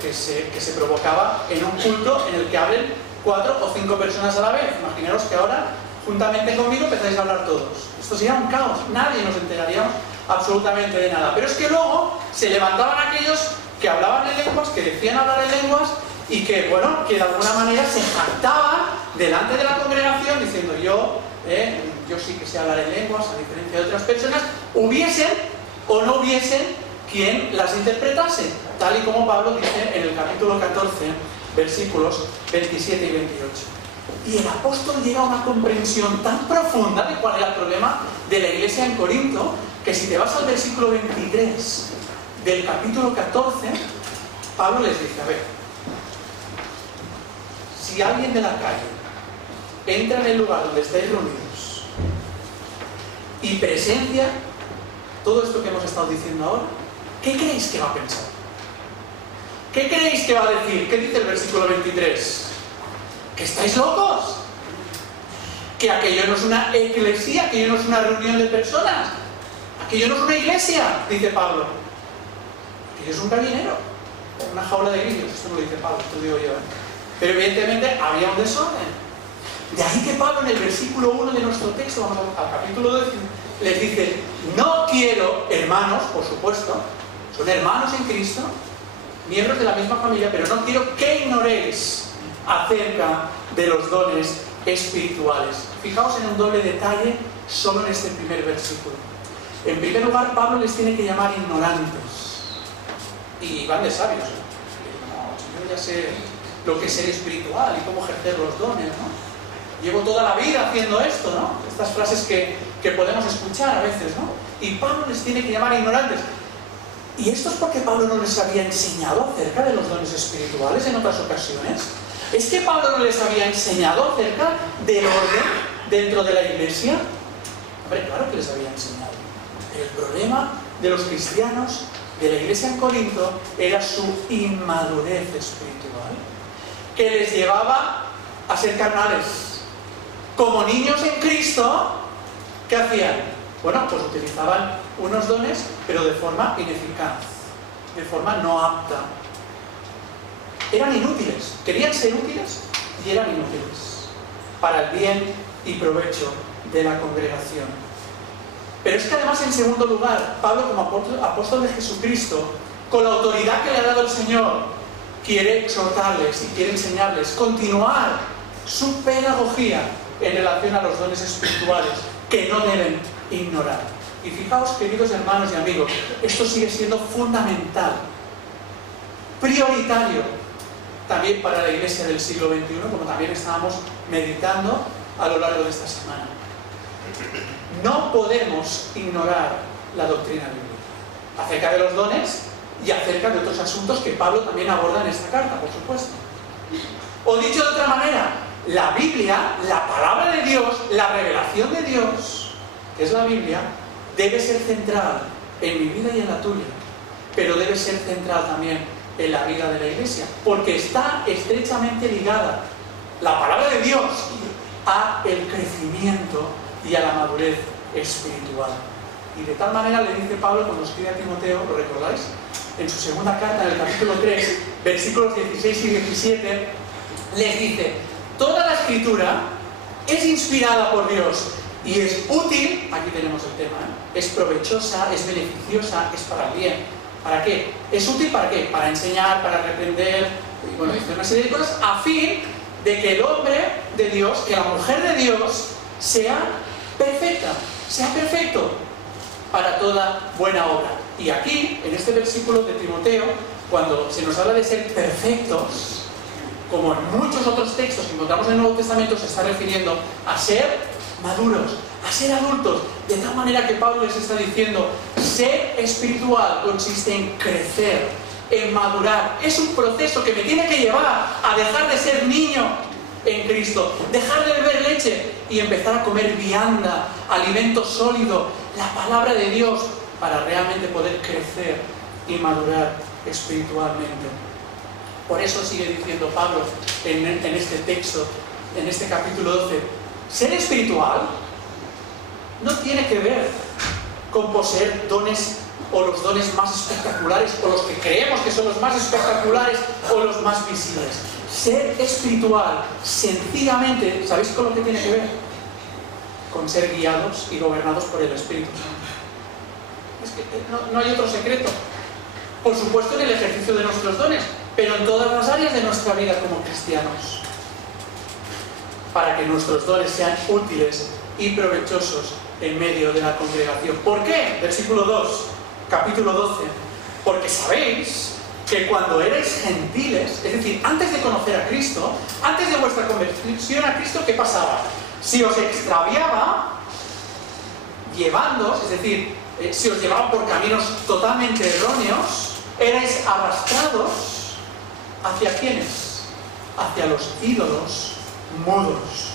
que se provocaba en un culto en el que hablen 4 o 5 personas a la vez. Imaginaos que ahora, juntamente conmigo, empezáis a hablar todos. Esto sería un caos, nadie nos enteraríamos absolutamente de nada. Pero es que luego se levantaban aquellos que hablaban en lenguas, que decían hablar en lenguas y que, bueno, que de alguna manera se jactaban delante de la congregación diciendo yo sí que sé hablar en lenguas, a diferencia de otras personas, hubiesen o no hubiesen quien las interpretase, tal y como Pablo dice en el capítulo 14, versículos 27 y 28. Y el apóstol llega a una comprensión tan profunda de cuál era el problema de la iglesia en Corinto, que si te vas al versículo 23 del capítulo 14, Pablo les dice, a ver, si alguien de la calle entra en el lugar donde estáis reunidos y presencia todo esto que hemos estado diciendo ahora, ¿qué creéis que va a pensar? ¿Qué creéis que va a decir? ¿Qué dice el versículo 23? ¿Que estáis locos? ¿Que aquello no es una eclesía? ¿Aquello no es una reunión de personas? ¿Aquello no es una iglesia? Dice Pablo. Aquello es un gallinero, una jaula de grillos. Esto no lo dice Pablo, esto lo digo yo. Pero evidentemente había un desorden. De ahí que Pablo en el versículo 1 de nuestro texto, vamos al capítulo 2, les dice, no quiero, hermanos, por supuesto, son hermanos en Cristo, miembros de la misma familia, pero no quiero que ignoréis acerca de los dones espirituales. Fijaos en un doble detalle solo en este primer versículo. En primer lugar, Pablo les tiene que llamar ignorantes. Y van de sabios. No, yo ya sé lo que es ser espiritual y cómo ejercer los dones, ¿no? Llevo toda la vida haciendo esto, ¿no? Estas frases que podemos escuchar a veces, ¿no? Y Pablo les tiene que llamar ignorantes. ¿Y esto es porque Pablo no les había enseñado acerca de los dones espirituales en otras ocasiones? ¿Es que Pablo no les había enseñado acerca del orden dentro de la iglesia? Hombre, claro que les había enseñado. Pero el problema de los cristianos de la iglesia en Corinto era su inmadurez espiritual, que les llevaba a ser carnales. Como niños en Cristo, ¿qué hacían? Bueno, pues utilizaban unos dones, pero de forma ineficaz, de forma no apta. Eran inútiles, querían ser útiles y eran inútiles para el bien y provecho de la congregación. Pero es que además, en segundo lugar, Pablo, como apóstol de Jesucristo, con la autoridad que le ha dado el Señor, quiere exhortarles y quiere enseñarles, continuar su pedagogía en relación a los dones espirituales que no deben ignorar. Y fijaos, queridos hermanos y amigos, esto sigue siendo fundamental, prioritario, también para la iglesia del siglo XXI, como también estábamos meditando a lo largo de esta semana. No podemos ignorar la doctrina bíblica acerca de los dones y acerca de otros asuntos que Pablo también aborda en esta carta, por supuesto. O dicho de otra manera, la Biblia, la palabra de Dios, la revelación de Dios, que es la Biblia, debe ser central en mi vida y en la tuya, pero debe ser central también en la vida de la iglesia, porque está estrechamente ligada la palabra de Dios a el crecimiento y a la madurez espiritual. Y de tal manera le dice Pablo cuando escribe a Timoteo, ¿lo recordáis? En su segunda carta, en el capítulo 3, versículos 16 y 17, les dice: toda la escritura es inspirada por Dios y es útil, aquí tenemos el tema, es provechosa, es beneficiosa, es para el bien. ¿Para qué? ¿Es útil para qué? Para enseñar, para reprender, y bueno, dice una serie de cosas, a fin de que el hombre de Dios, que la mujer de Dios, sea perfecta, sea perfecto para toda buena obra. Y aquí, en este versículo de Timoteo, cuando se nos habla de ser perfectos, como en muchos otros textos que encontramos en el Nuevo Testamento, se está refiriendo a ser maduros, a ser adultos, de tal manera que Pablo les está diciendo: Ser espiritual consiste en crecer, en madurar. Es un proceso que me tiene que llevar a dejar de ser niño en Cristo, dejar de beber leche y empezar a comer vianda, alimento sólido, la palabra de Dios, para realmente poder crecer y madurar espiritualmente. Por eso sigue diciendo Pablo en este texto, en este capítulo 12, ser espiritual no tiene que ver con poseer dones o los dones más espectaculares o los que creemos que son los más espectaculares o los más visibles. Ser espiritual, sencillamente, ¿sabéis con lo que tiene que ver? Con ser guiados y gobernados por el Espíritu Santo. Es que no hay otro secreto. Por supuesto en el ejercicio de nuestros dones, pero en todas las áreas de nuestra vida como cristianos. Para que nuestros dones sean útiles y provechosos en medio de la congregación. ¿Por qué? Versículo 2, capítulo 12. Porque sabéis que cuando erais gentiles, es decir, antes de conocer a Cristo, antes de vuestra conversión a Cristo, ¿qué pasaba? Si os extraviaba, llevándoos, es decir, si os llevaba por caminos totalmente erróneos, erais arrastrados ¿hacia quiénes? Hacia los ídolos mudos.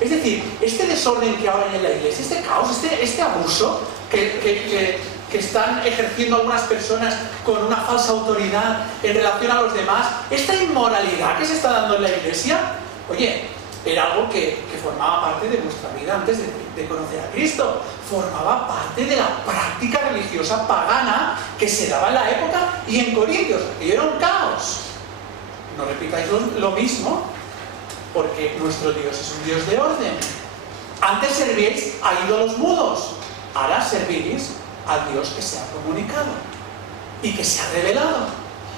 Es decir, este desorden que ahora hay en la iglesia, este caos, este abuso que están ejerciendo algunas personas con una falsa autoridad en relación a los demás, esta inmoralidad que se está dando en la iglesia, oye, era algo que formaba parte de nuestra vida antes de conocer a Cristo. Formaba parte de la práctica religiosa pagana que se daba en la época y en Corintios. Y era un caos. No repitáis lo mismo, porque nuestro Dios es un Dios de orden. Antes servíais a ídolos mudos, ahora servís al Dios que se ha comunicado y que se ha revelado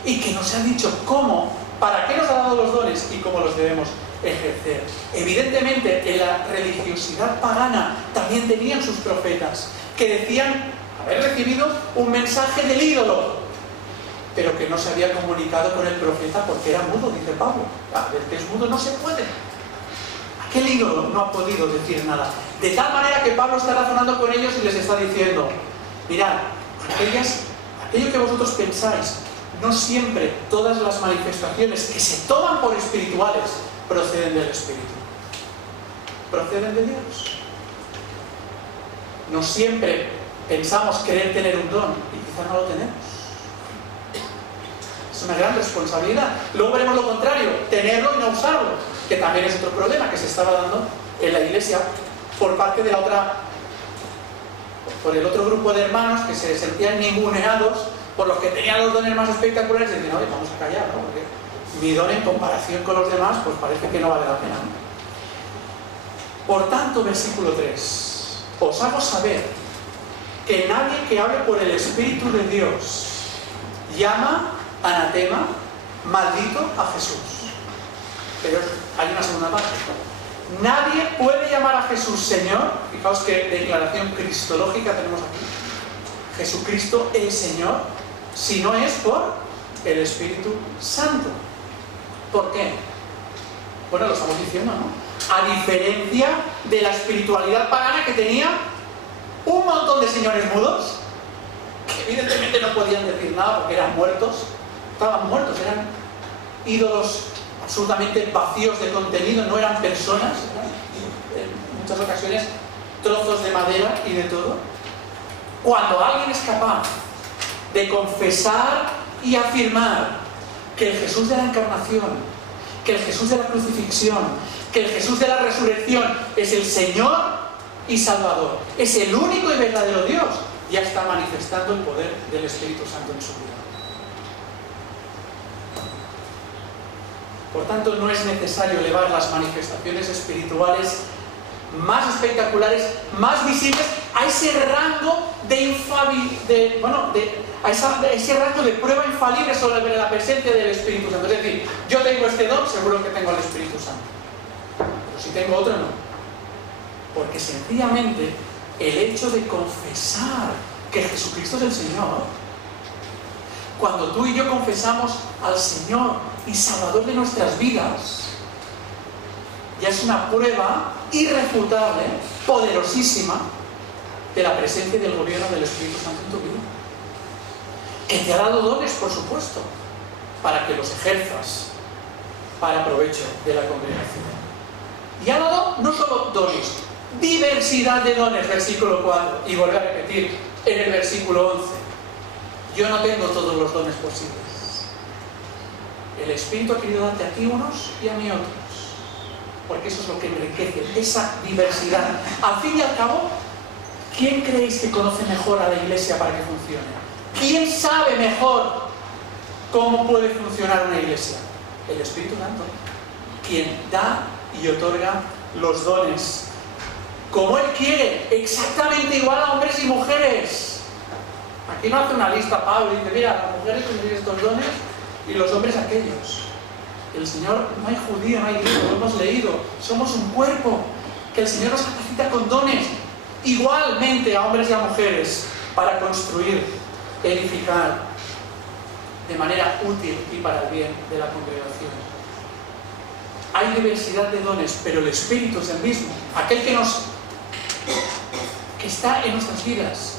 y que nos ha dicho cómo, para qué nos ha dado los dones y cómo los debemos ejercer. Evidentemente en la religiosidad pagana también tenían sus profetas que decían haber recibido un mensaje del ídolo, pero que no se había comunicado con el profeta porque era mudo, dice Pablo. El que es mudo no se puede. Aquel ídolo no ha podido decir nada. De tal manera que Pablo está razonando con ellos y les está diciendo, mirad, aquello que vosotros pensáis, no siempre todas las manifestaciones que se toman por espirituales proceden del Espíritu. Proceden de Dios. No siempre pensamos querer tener un don y quizá no lo tenemos. Es una gran responsabilidad. Luego veremos lo contrario, tenerlo y no usarlo, que también es otro problema que se estaba dando en la iglesia por parte de por el otro grupo de hermanos que se sentían ninguneados por los que tenían los dones más espectaculares y decían, oye, vamos a callar, ¿no? Porque mi don en comparación con los demás, pues parece que no vale la pena, ¿no? Por tanto, versículo 3, os hago saber que nadie que hable por el Espíritu de Dios llama anatema, maldito a Jesús. Pero hay una segunda parte. Nadie puede llamar a Jesús Señor. Fijaos qué declaración cristológica tenemos aquí. Jesucristo el Señor, si no es por el Espíritu Santo. ¿Por qué? Bueno, lo estamos diciendo, ¿no? A diferencia de la espiritualidad pagana que tenía un montón de señores mudos, que evidentemente no podían decir nada porque eran muertos. Estaban muertos, eran ídolos absolutamente vacíos de contenido, no eran personas, en muchas ocasiones trozos de madera y de todo. Cuando alguien es capaz de confesar y afirmar que el Jesús de la Encarnación, que el Jesús de la Crucifixión, que el Jesús de la Resurrección es el Señor y Salvador, es el único y verdadero Dios, ya está manifestando el poder del Espíritu Santo en su vida. Por tanto, no es necesario elevar las manifestaciones espirituales más espectaculares, más visibles, a ese rango ese rango de prueba infalible sobre la presencia del Espíritu Santo. Es decir, yo tengo este don, seguro que tengo al Espíritu Santo. Pero si tengo otro, no. Porque sencillamente el hecho de confesar que Jesucristo es el Señor, cuando tú y yo confesamos al Señor y Salvador de nuestras vidas, ya es una prueba irrefutable, poderosísima, de la presencia y del gobierno del Espíritu Santo en tu vida. Que te ha dado dones, por supuesto, para que los ejerzas para provecho de la congregación. Y ha dado no solo dones, diversidad de dones, versículo 4, y vuelve a repetir en el versículo 11, yo no tengo todos los dones posibles. El Espíritu ha querido darte a ti unos y a mí otros, porque eso es lo que enriquece, esa diversidad. Al fin y al cabo, ¿quién creéis que conoce mejor a la Iglesia para que funcione? ¿Quién sabe mejor cómo puede funcionar una Iglesia? El Espíritu Santo, quien da y otorga los dones como Él quiere, exactamente igual a hombres y mujeres. Aquí no hace una lista Pablo y dice, mira, las mujeres tienen estos dones y los hombres aquellos. El Señor, no hay judío, no hay griego, lo hemos leído, somos un cuerpo, que el Señor nos capacita con dones igualmente a hombres y a mujeres para construir, edificar de manera útil y para el bien de la congregación. Hay diversidad de dones, pero el Espíritu es el mismo, aquel que está en nuestras vidas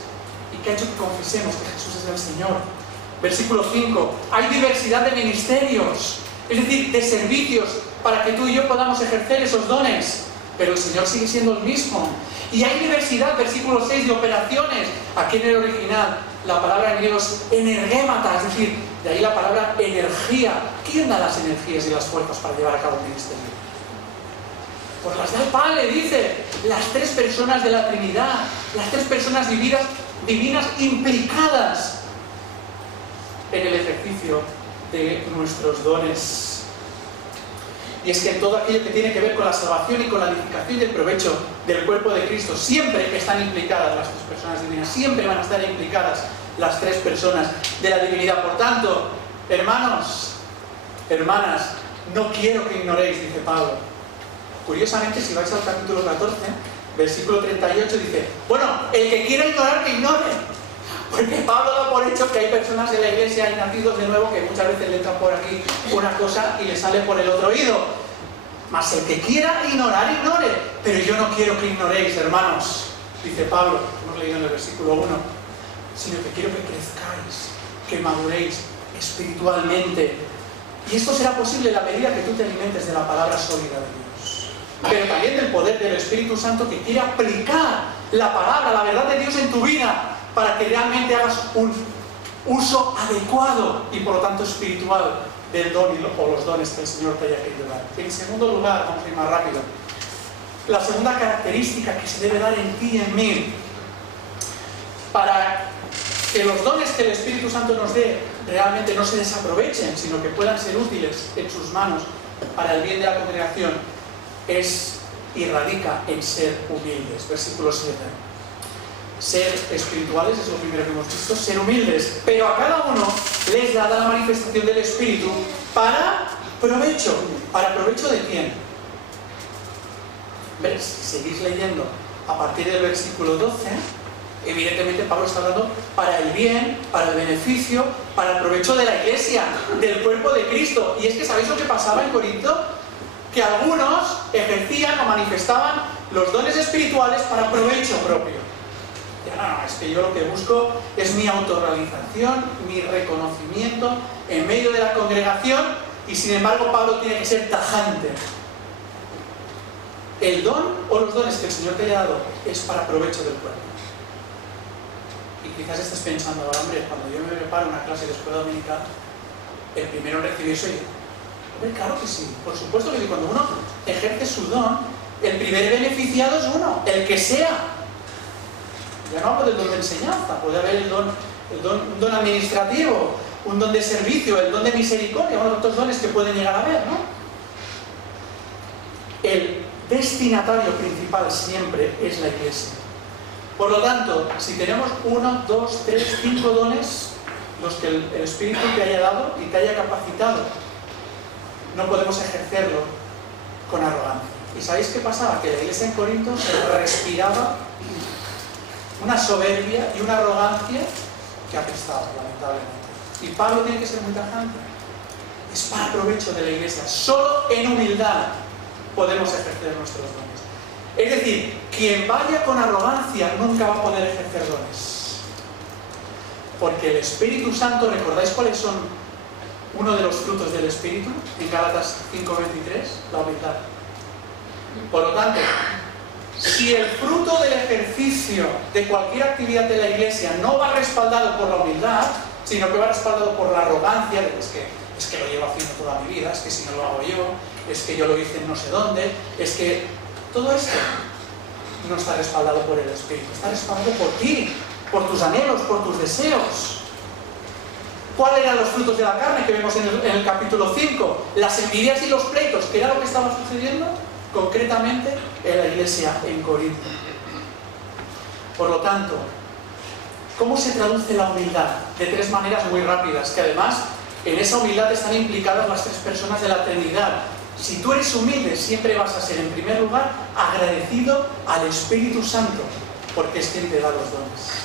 y que ha hecho que confesemos que Jesús es el Señor. Versículo 5, hay diversidad de ministerios, es decir, de servicios, para que tú y yo podamos ejercer esos dones, pero el Señor sigue siendo el mismo. Y hay diversidad, versículo 6, de operaciones. Aquí en el original, la palabra en griego es energémata, es decir, de ahí la palabra energía. ¿Quién da las energías y las fuerzas para llevar a cabo un ministerio? Pues las da el Padre, dice, las tres personas de la Trinidad, las tres personas divinas implicadas en el ejercicio de nuestros dones. Y es que todo aquello que tiene que ver con la salvación y con la edificación y el provecho del cuerpo de Cristo, siempre están implicadas las tres personas divinas, siempre van a estar implicadas las tres personas de la divinidad. Por tanto, hermanos, hermanas, no quiero que ignoréis, dice Pablo. Curiosamente, si vais al capítulo 14, versículo 38, dice, bueno, el que quiera ignorar, que ignore. Porque Pablo da por hecho que hay personas en la iglesia y nacidos de nuevo que muchas veces le entran por aquí una cosa y le sale por el otro oído. Mas el que quiera ignorar, ignore. Pero yo no quiero que ignoréis, hermanos, dice Pablo, hemos leído en el versículo 1, sino que quiero que crezcáis, que maduréis espiritualmente. Y esto será posible en la medida que tú te alimentes de la palabra sólida de Dios. Pero también del poder del Espíritu Santo que quiere aplicar la palabra, la verdad de Dios en tu vida, para que realmente hagas un uso adecuado y por lo tanto espiritual del don o los dones que el Señor te haya querido dar. En segundo lugar, vamos a ir más rápido, la segunda característica que se debe dar en ti y en mí para que los dones que el Espíritu Santo nos dé realmente no se desaprovechen, sino que puedan ser útiles en sus manos para el bien de la congregación, es y radica en ser humildes. Versículo 7. Ser espirituales es lo primero que hemos visto, ser humildes, pero a cada uno les da la manifestación del Espíritu para provecho. ¿Para provecho de quién? ¿Ves? Si seguís leyendo a partir del versículo 12, evidentemente Pablo está hablando para el bien, para el beneficio, para el provecho de la iglesia, del cuerpo de Cristo. Y es que ¿sabéis lo que pasaba en Corinto? Que algunos ejercían o manifestaban los dones espirituales para provecho propio. No, es que yo lo que busco es mi autorrealización, mi reconocimiento en medio de la congregación, y sin embargo Pablo tiene que ser tajante. El don o los dones que el Señor te haya dado es para provecho del cuerpo. Y quizás estés pensando, hombre, cuando yo me preparo una clase de escuela dominical, el primero en recibir soy yo. Hombre, claro que sí, por supuesto que sí. Cuando uno ejerce su don, el primer beneficiado es uno, el que sea. Ya no hablo del don de enseñanza, puede haber un don administrativo, un don de servicio, el don de misericordia, unos otros dones que pueden llegar a haber, ¿no? El destinatario principal siempre es la iglesia. Por lo tanto, si tenemos 1, 2, 3, 5 dones, los que el Espíritu te haya dado y te haya capacitado, no podemos ejercerlo con arrogancia. ¿Y sabéis qué pasaba? Que la iglesia en Corinto se respiraba una soberbia y una arrogancia que apestaba, lamentablemente. Y Pablo tiene que ser muy tajante. Es para provecho de la iglesia. Solo en humildad podemos ejercer nuestros dones. Es decir, quien vaya con arrogancia nunca va a poder ejercer dones. Porque el Espíritu Santo, ¿recordáis cuáles son uno de los frutos del Espíritu? En Gálatas 5:23, la humildad. Por lo tanto, si el fruto del ejercicio de cualquier actividad de la Iglesia no va respaldado por la humildad, sino que va respaldado por la arrogancia, de que es que lo llevo haciendo toda mi vida, es que si no lo hago yo, es que yo lo hice en no sé dónde, es que todo esto no está respaldado por el Espíritu, está respaldado por ti, por tus anhelos, por tus deseos. ¿Cuáles eran los frutos de la carne que vemos en el capítulo 5? Las envidias y los pleitos, ¿qué era lo que estaba sucediendo concretamente en la iglesia en Corinto? Por lo tanto, ¿cómo se traduce la humildad? De tres maneras muy rápidas, que además en esa humildad están implicadas las tres personas de la Trinidad. Si tú eres humilde, siempre vas a ser, en primer lugar, agradecido al Espíritu Santo, porque es quien te da los dones.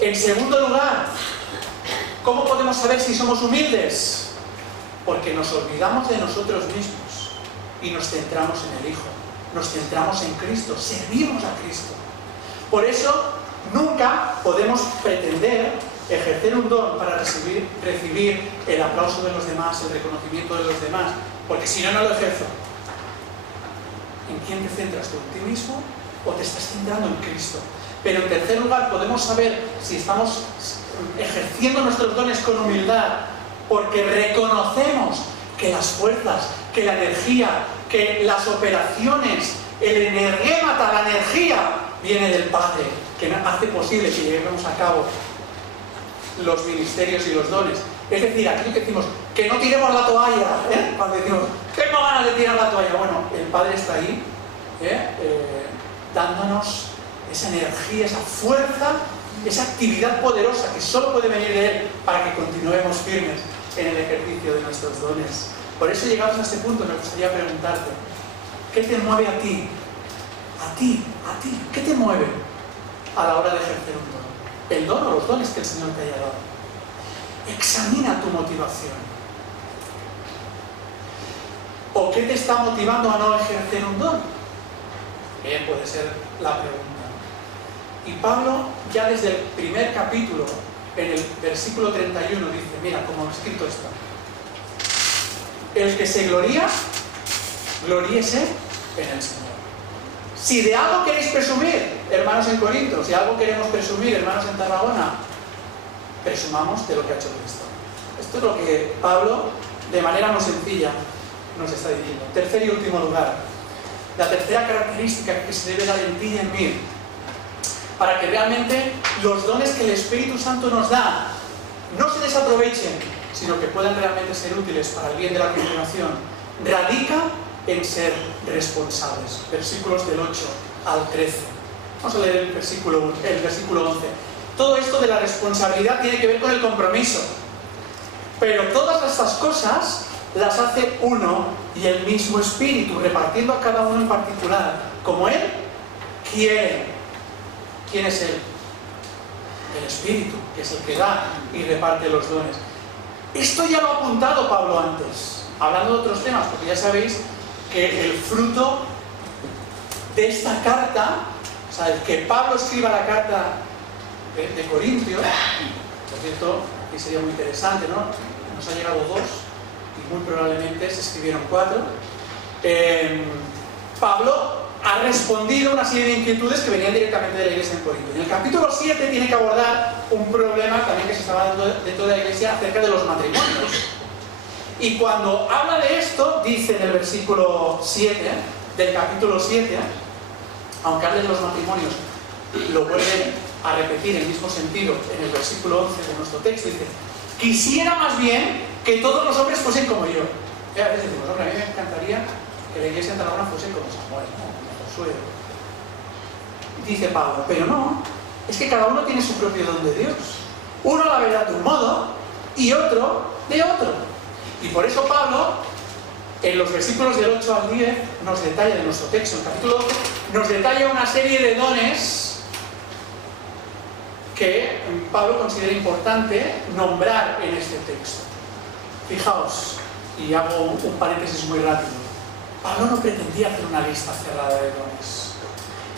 En segundo lugar, ¿cómo podemos saber si somos humildes? Porque nos olvidamos de nosotros mismos y nos centramos en el Hijo, nos centramos en Cristo, servimos a Cristo. Por eso, nunca podemos pretender ejercer un don para recibir el aplauso de los demás, el reconocimiento de los demás, porque si no, no lo ejerzo. ¿En quién te centras tú? ¿En ti mismo o te estás centrando en Cristo? Pero en tercer lugar, podemos saber si estamos ejerciendo nuestros dones con humildad, porque reconocemos que las fuerzas, que la energía, que las operaciones, el energémata, la energía, viene del Padre, que hace posible que llevemos a cabo los ministerios y los dones. Es decir, aquí que decimos, que no tiremos la toalla, cuando decimos, tengo ganas de tirar la toalla, bueno, el Padre está ahí, dándonos esa energía, esa fuerza, esa actividad poderosa que solo puede venir de Él para que continuemos firmes en el ejercicio de nuestros dones. Por eso llegados a este punto me gustaría preguntarte, ¿qué te mueve a ti? A ti, ¿qué te mueve a la hora de ejercer un don? El don o los dones que el Señor te haya dado. Examina tu motivación. ¿O qué te está motivando a no ejercer un don? Bien, puede ser la pregunta. Y Pablo, ya desde el primer capítulo, en el versículo 31, dice, mira, como ha escrito esto. El que se gloría, gloríese en el Señor. Si de algo queréis presumir, hermanos en Corinto, si algo queremos presumir, hermanos en Tarragona, presumamos de lo que ha hecho Cristo. Esto es lo que Pablo, de manera muy sencilla, nos está diciendo. Tercer y último lugar, la tercera característica que se debe dar en ti y en mí, para que realmente los dones que el Espíritu Santo nos da no se desaprovechen, sino que puedan realmente ser útiles para el bien de la congregación, radica en ser responsables. Versículos del 8 al 13. Vamos a leer el versículo 11. Todo esto de la responsabilidad tiene que ver con el compromiso. Pero todas estas cosas las hace uno y el mismo Espíritu, repartiendo a cada uno en particular, como Él quiere. ¿Quién es Él? El Espíritu, que es el que da y reparte los dones. Esto ya lo ha apuntado Pablo antes, hablando de otros temas, porque ya sabéis que el fruto de esta carta, o sea, el que Pablo escriba la carta de Corintios, por cierto, aquí sería muy interesante, ¿no? Nos ha llegado 2 y muy probablemente se escribieron 4. Pablo ha respondido a una serie de inquietudes que venían directamente de la iglesia en Corinto. En el capítulo 7 tiene que abordar un problema también que se estaba dando dentro de la iglesia acerca de los matrimonios. Y cuando habla de esto, dice en el versículo 7 del capítulo 7, aunque hable de los matrimonios, lo vuelve a repetir en el mismo sentido en el versículo 11 de nuestro texto, dice: quisiera más bien que todos los hombres fuesen como yo. Y a veces decimos, hombre, a mí me encantaría que la iglesia en Tarragona fuese como Samuel, ¿no? Como Josué. Dice Pablo, pero no, es que cada uno tiene su propio don de Dios. Uno la verá de un modo y otro de otro. Y por eso Pablo, en los versículos del 8 al 10, nos detalla, de nuestro texto, en el capítulo 12, nos detalla una serie de dones que Pablo considera importante nombrar en este texto. Fijaos, y hago un paréntesis muy rápido. Pablo no pretendía hacer una lista cerrada de dones.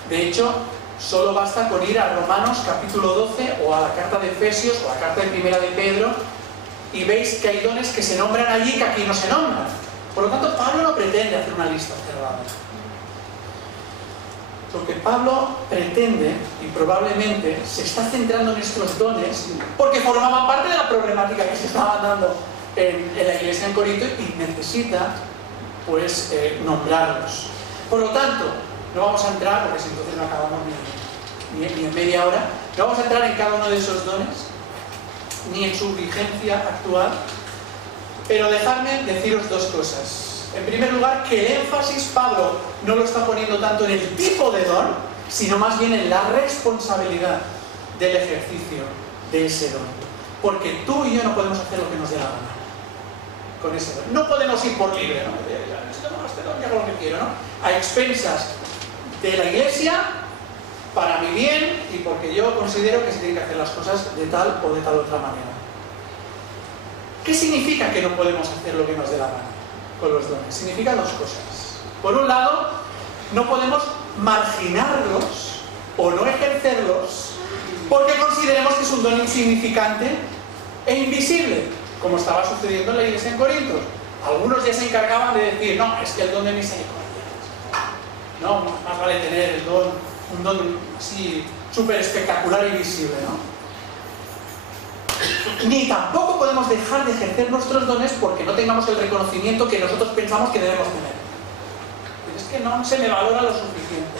De hecho, solo basta con ir a Romanos capítulo 12 o a la carta de Efesios o a la carta de Primera de Pedro y veis que hay dones que se nombran allí que aquí no se nombran. Por lo tanto, Pablo no pretende hacer una lista cerrada. Lo que Pablo pretende, y probablemente se está centrando en estos dones, porque formaban parte de la problemática que se estaba dando en la iglesia en Corinto y necesita, pues, nombrarlos. Por lo tanto, no vamos a entrar, porque si entonces no acabamos ni en media hora, no vamos a entrar en cada uno de esos dones, ni en su vigencia actual, pero dejadme deciros dos cosas. En primer lugar, que el énfasis Pablo no lo está poniendo tanto en el tipo de don, sino más bien en la responsabilidad del ejercicio de ese don. Porque tú y yo no podemos hacer lo que nos dé la gana con ese don. No podemos ir por libre, ¿no? Este don, hago lo que quiero, ¿no? A expensas de la iglesia, para mi bien y porque yo considero que se tienen que hacer las cosas de tal o de tal otra manera. ¿Qué significa que no podemos hacer lo que nos dé la gana con los dones? Significa dos cosas. Por un lado, no podemos marginarlos o no ejercerlos porque consideremos que es un don insignificante e invisible, como estaba sucediendo en la iglesia en Corinto. Algunos ya se encargaban de decir, no, es que el don de misericordia, no, más vale tener el don, un don así súper espectacular y visible, ¿no? Ni tampoco podemos dejar de ejercer nuestros dones porque no tengamos el reconocimiento que nosotros pensamos que debemos tener. Pero es que no se me valora lo suficiente.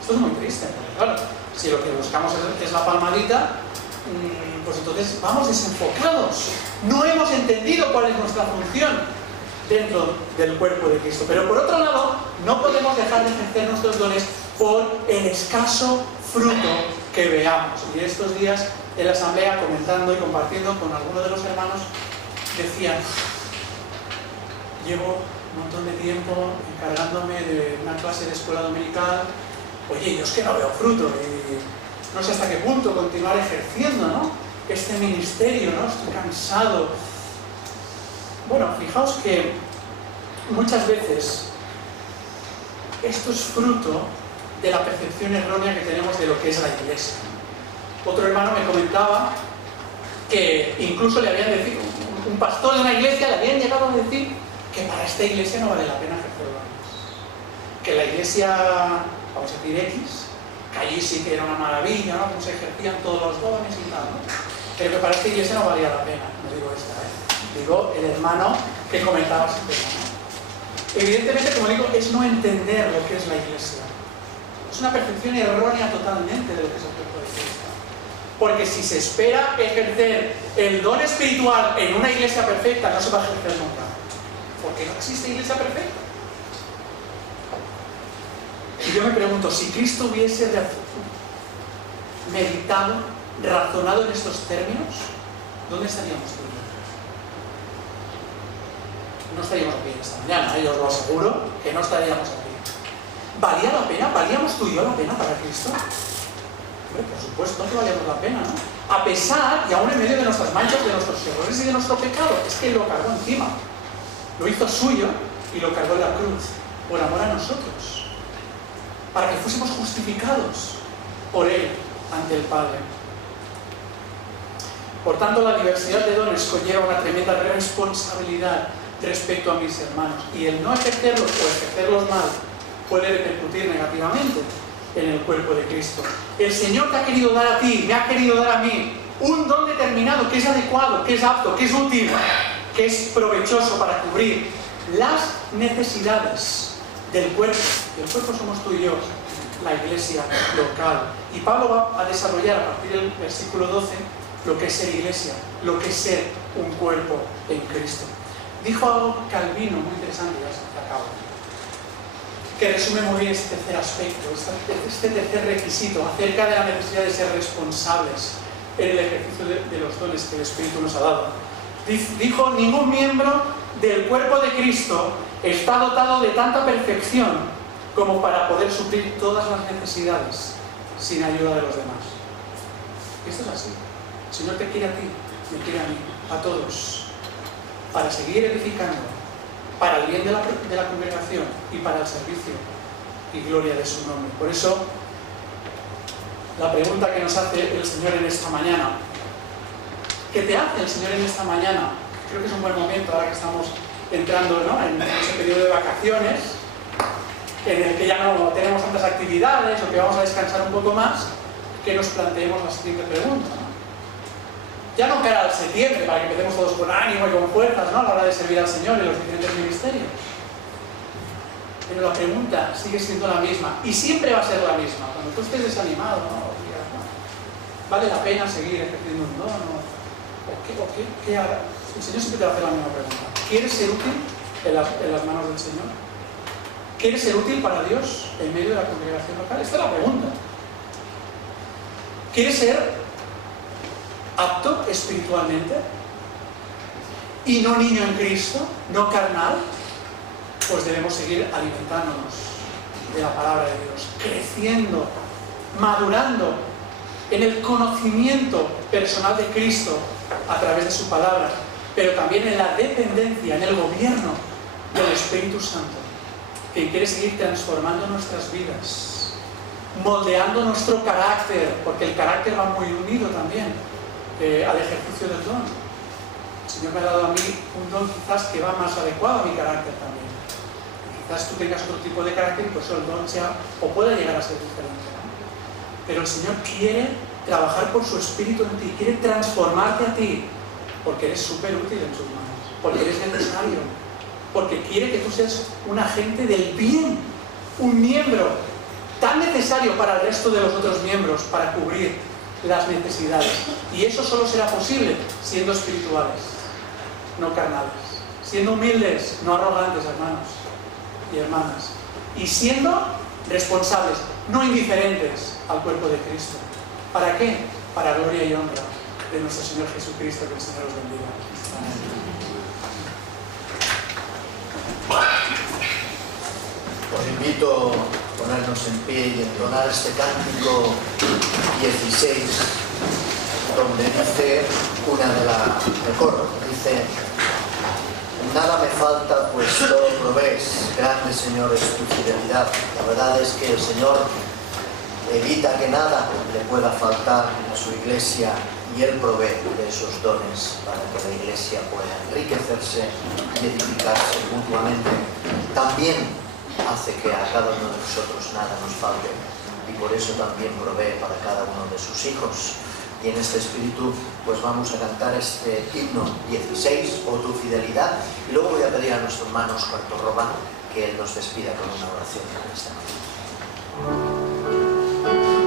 Esto es muy triste, porque claro, si lo que buscamos es la palmadita, pues entonces vamos desenfocados. No hemos entendido cuál es nuestra función dentro del cuerpo de Cristo. Pero por otro lado, no podemos dejar de ejercer nuestros dones por el escaso fruto que veamos. Y estos días en la asamblea, comentando y compartiendo con algunos de los hermanos, decían: llevo un montón de tiempo encargándome de una clase de escuela dominical, oye, yo es que no veo fruto y no sé hasta qué punto continuar ejerciendo, ¿no?, este ministerio, ¿no? Estoy cansado. Bueno, fijaos que muchas veces esto es fruto de la percepción errónea que tenemos de lo que es la iglesia. Otro hermano me comentaba que incluso le habían dicho, un pastor de una iglesia le habían llegado a decir que para esta iglesia no vale la pena ejercer dones. Que la iglesia, vamos a decir X, que allí sí que era una maravilla, ¿no?, cómo se ejercían todos los dones y tal, ¿no?, pero que para esta iglesia no valía la pena. No digo esta, digo el hermano que comentaba ese tema, ¿no? Evidentemente, como digo, es no entender lo que es la iglesia. Es una percepción errónea totalmente de lo que es el cuerpo de Cristo. Porque si se espera ejercer el don espiritual en una iglesia perfecta, no se va a ejercer nunca. Porque no existe iglesia perfecta. Y yo me pregunto, si Cristo hubiese meditado, razonado en estos términos, ¿dónde estaríamos tú y yo? No estaríamos aquí esta mañana, yo os lo aseguro, que no estaríamos aquí. ¿Valía la pena? ¿Valíamos tú y yo la pena para Cristo? Hombre, por supuesto que valíamos la pena, ¿no? A pesar, y aún en medio de nuestras manchas, de nuestros errores y de nuestro pecado, es que Él lo cargó encima. Lo hizo suyo y lo cargó en la cruz, por amor a nosotros, para que fuésemos justificados por Él ante el Padre. Por tanto, la diversidad de dones conlleva una tremenda responsabilidad respecto a mis hermanos, y el no ejercerlos o ejercerlos mal puede repercutir negativamente en el cuerpo de Cristo. El Señor te ha querido dar a ti, me ha querido dar a mí un don determinado que es adecuado, que es apto, que es útil, que es provechoso para cubrir las necesidades del cuerpo. Y el cuerpo somos tú y yo, la iglesia local. Y Pablo va a desarrollar a partir del versículo 12 lo que es ser iglesia, lo que es ser un cuerpo en Cristo. Dijo algo Calvino muy interesante, ya se acaba, que resume muy bien este tercer aspecto, este tercer requisito acerca de la necesidad de ser responsables en el ejercicio de los dones que el Espíritu nos ha dado. Dijo: ningún miembro del cuerpo de Cristo está dotado de tanta perfección como para poder suplir todas las necesidades sin ayuda de los demás. Esto es así. El Señor te quiere a ti, me quiere a mí, a todos, para seguir edificando, para el bien de la congregación y para el servicio y gloria de su nombre. Por eso, la pregunta que nos hace el Señor en esta mañana, ¿qué te hace el Señor en esta mañana? Creo que es un buen momento ahora que estamos entrando, ¿no?, en ese periodo de vacaciones, en el que ya no tenemos tantas actividades o que vamos a descansar un poco más, que nos planteemos la siguiente pregunta, ¿no? Ya no cara al septiembre, para que empecemos todos con ánimo y con fuerzas, ¿no?, a la hora de servir al Señor en los diferentes ministerios. Pero la pregunta sigue siendo la misma, y siempre va a ser la misma. Cuando tú estés desanimado, ¿no?, digas, ¿no?, ¿vale la pena seguir ejerciendo un don? ¿Qué hará? El Señor siempre te va a hacer la misma pregunta. ¿Quieres ser útil en las manos del Señor? ¿Quieres ser útil para Dios en medio de la congregación local? Esta es la pregunta. ¿Quieres ser apto espiritualmente? ¿Y no niño en Cristo? ¿No carnal? Pues debemos seguir alimentándonos de la palabra de Dios, creciendo, madurando en el conocimiento personal de Cristo a través de su palabra, pero también en la dependencia, en el gobierno del Espíritu Santo, que quiere seguir transformando nuestras vidas, moldeando nuestro carácter, porque el carácter va muy unido también al ejercicio del don. El Señor me ha dado a mí un don quizás que va más adecuado a mi carácter también. Quizás tú tengas otro tipo de carácter y por eso el don sea o pueda llegar a ser diferente, ¿no? Pero el Señor quiere trabajar por su Espíritu en ti, quiere transformarte a ti, porque eres súper útil en sus manos, porque eres necesario, porque quiere que tú seas un agente del bien, un miembro tan necesario para el resto de los otros miembros, para cubrir las necesidades. Y eso solo será posible siendo espirituales, no carnales, siendo humildes, no arrogantes, hermanos y hermanas, y siendo responsables, no indiferentes al cuerpo de Cristo. ¿Para qué? Para gloria y honra de nuestro Señor Jesucristo. Que el Señor os bendiga. Os invito a ponernos en pie y entonar este cántico 16, donde dice una de el coro, dice: nada me falta, pues todo provees, grande Señor es tu fidelidad. La verdad es que el Señor evita que nada le pueda faltar a su iglesia, y Él provee de esos dones para que la iglesia pueda enriquecerse y edificarse mutuamente. También hace que a cada uno de nosotros nada nos falte, y por eso también provee para cada uno de sus hijos. Y en este espíritu pues vamos a cantar este himno 16, o tu fidelidad, y luego voy a pedir a nuestro hermano Oscar Torroba que él nos despida con una oración en esta mañana. Oh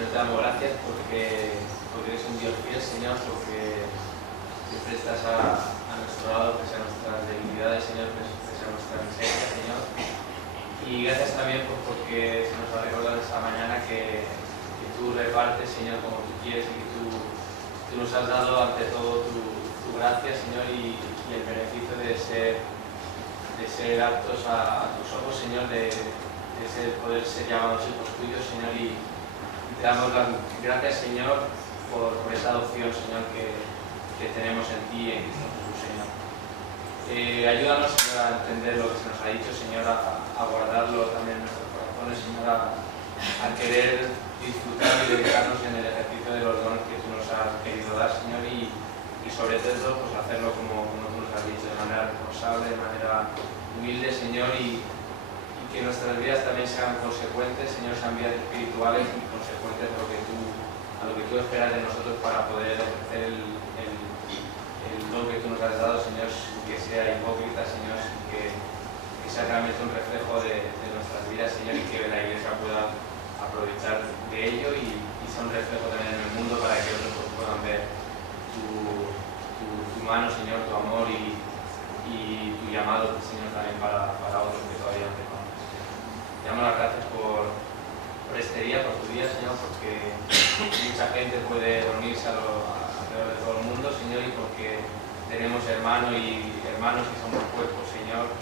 Señor, te damos gracias porque eres un Dios fiel, Señor, porque siempre estás a nuestro lado, pese a nuestras debilidades, Señor, pese a nuestra miseria, Señor. Y gracias también porque se nos ha recordado esta mañana que tú repartes, Señor, como tú quieres y que tú nos has dado ante todo tu gracia, Señor, y el beneficio de ser aptos a tus ojos, Señor, de poder ser llamados hijos tuyos, Señor, y te damos las gracias, Señor, por esa adopción, Señor, que tenemos en ti y en Cristo Jesús, Señor. Ayúdanos, Señor, a entender lo que se nos ha dicho, Señor, a guardarlo también en nuestros corazones, Señor, a querer disfrutar y dedicarnos en el ejercicio de los dones que tú nos has querido dar, Señor, y sobre todo pues hacerlo como tú nos has dicho, de manera responsable, de manera humilde, Señor, y que nuestras vidas también sean consecuentes, Señor, sean vidas espirituales y consecuentes a lo que tú esperas de nosotros para poder ejercer el don que tú nos has dado, Señor, que sea hipócrita, Señor, que sea realmente un reflejo de nuestras vidas, Señor, y que la Iglesia pueda aprovechar de ello y sea un reflejo también en el mundo para que otros puedan ver tu mano, Señor, tu amor y tu llamado, Señor, también para otros que todavía no te conocen. Te damos las gracias por este día, por tu día, Señor, porque mucha gente puede reunirse alrededor de todo el mundo, Señor, y porque tenemos hermanos que somos cuerpos, Señor,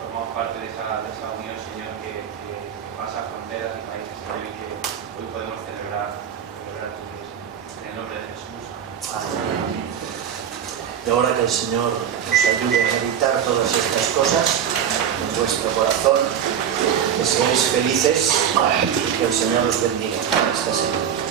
formamos parte de esa unión, Señor, que pasa fronteras y países, Señor, y que hoy podemos celebrar tu día, Señor. En el nombre de Jesús. Amén. Y ahora que el Señor nos ayude a meditar todas estas cosas en vuestro corazón, que seáis felices y que el Señor os bendiga esta semana.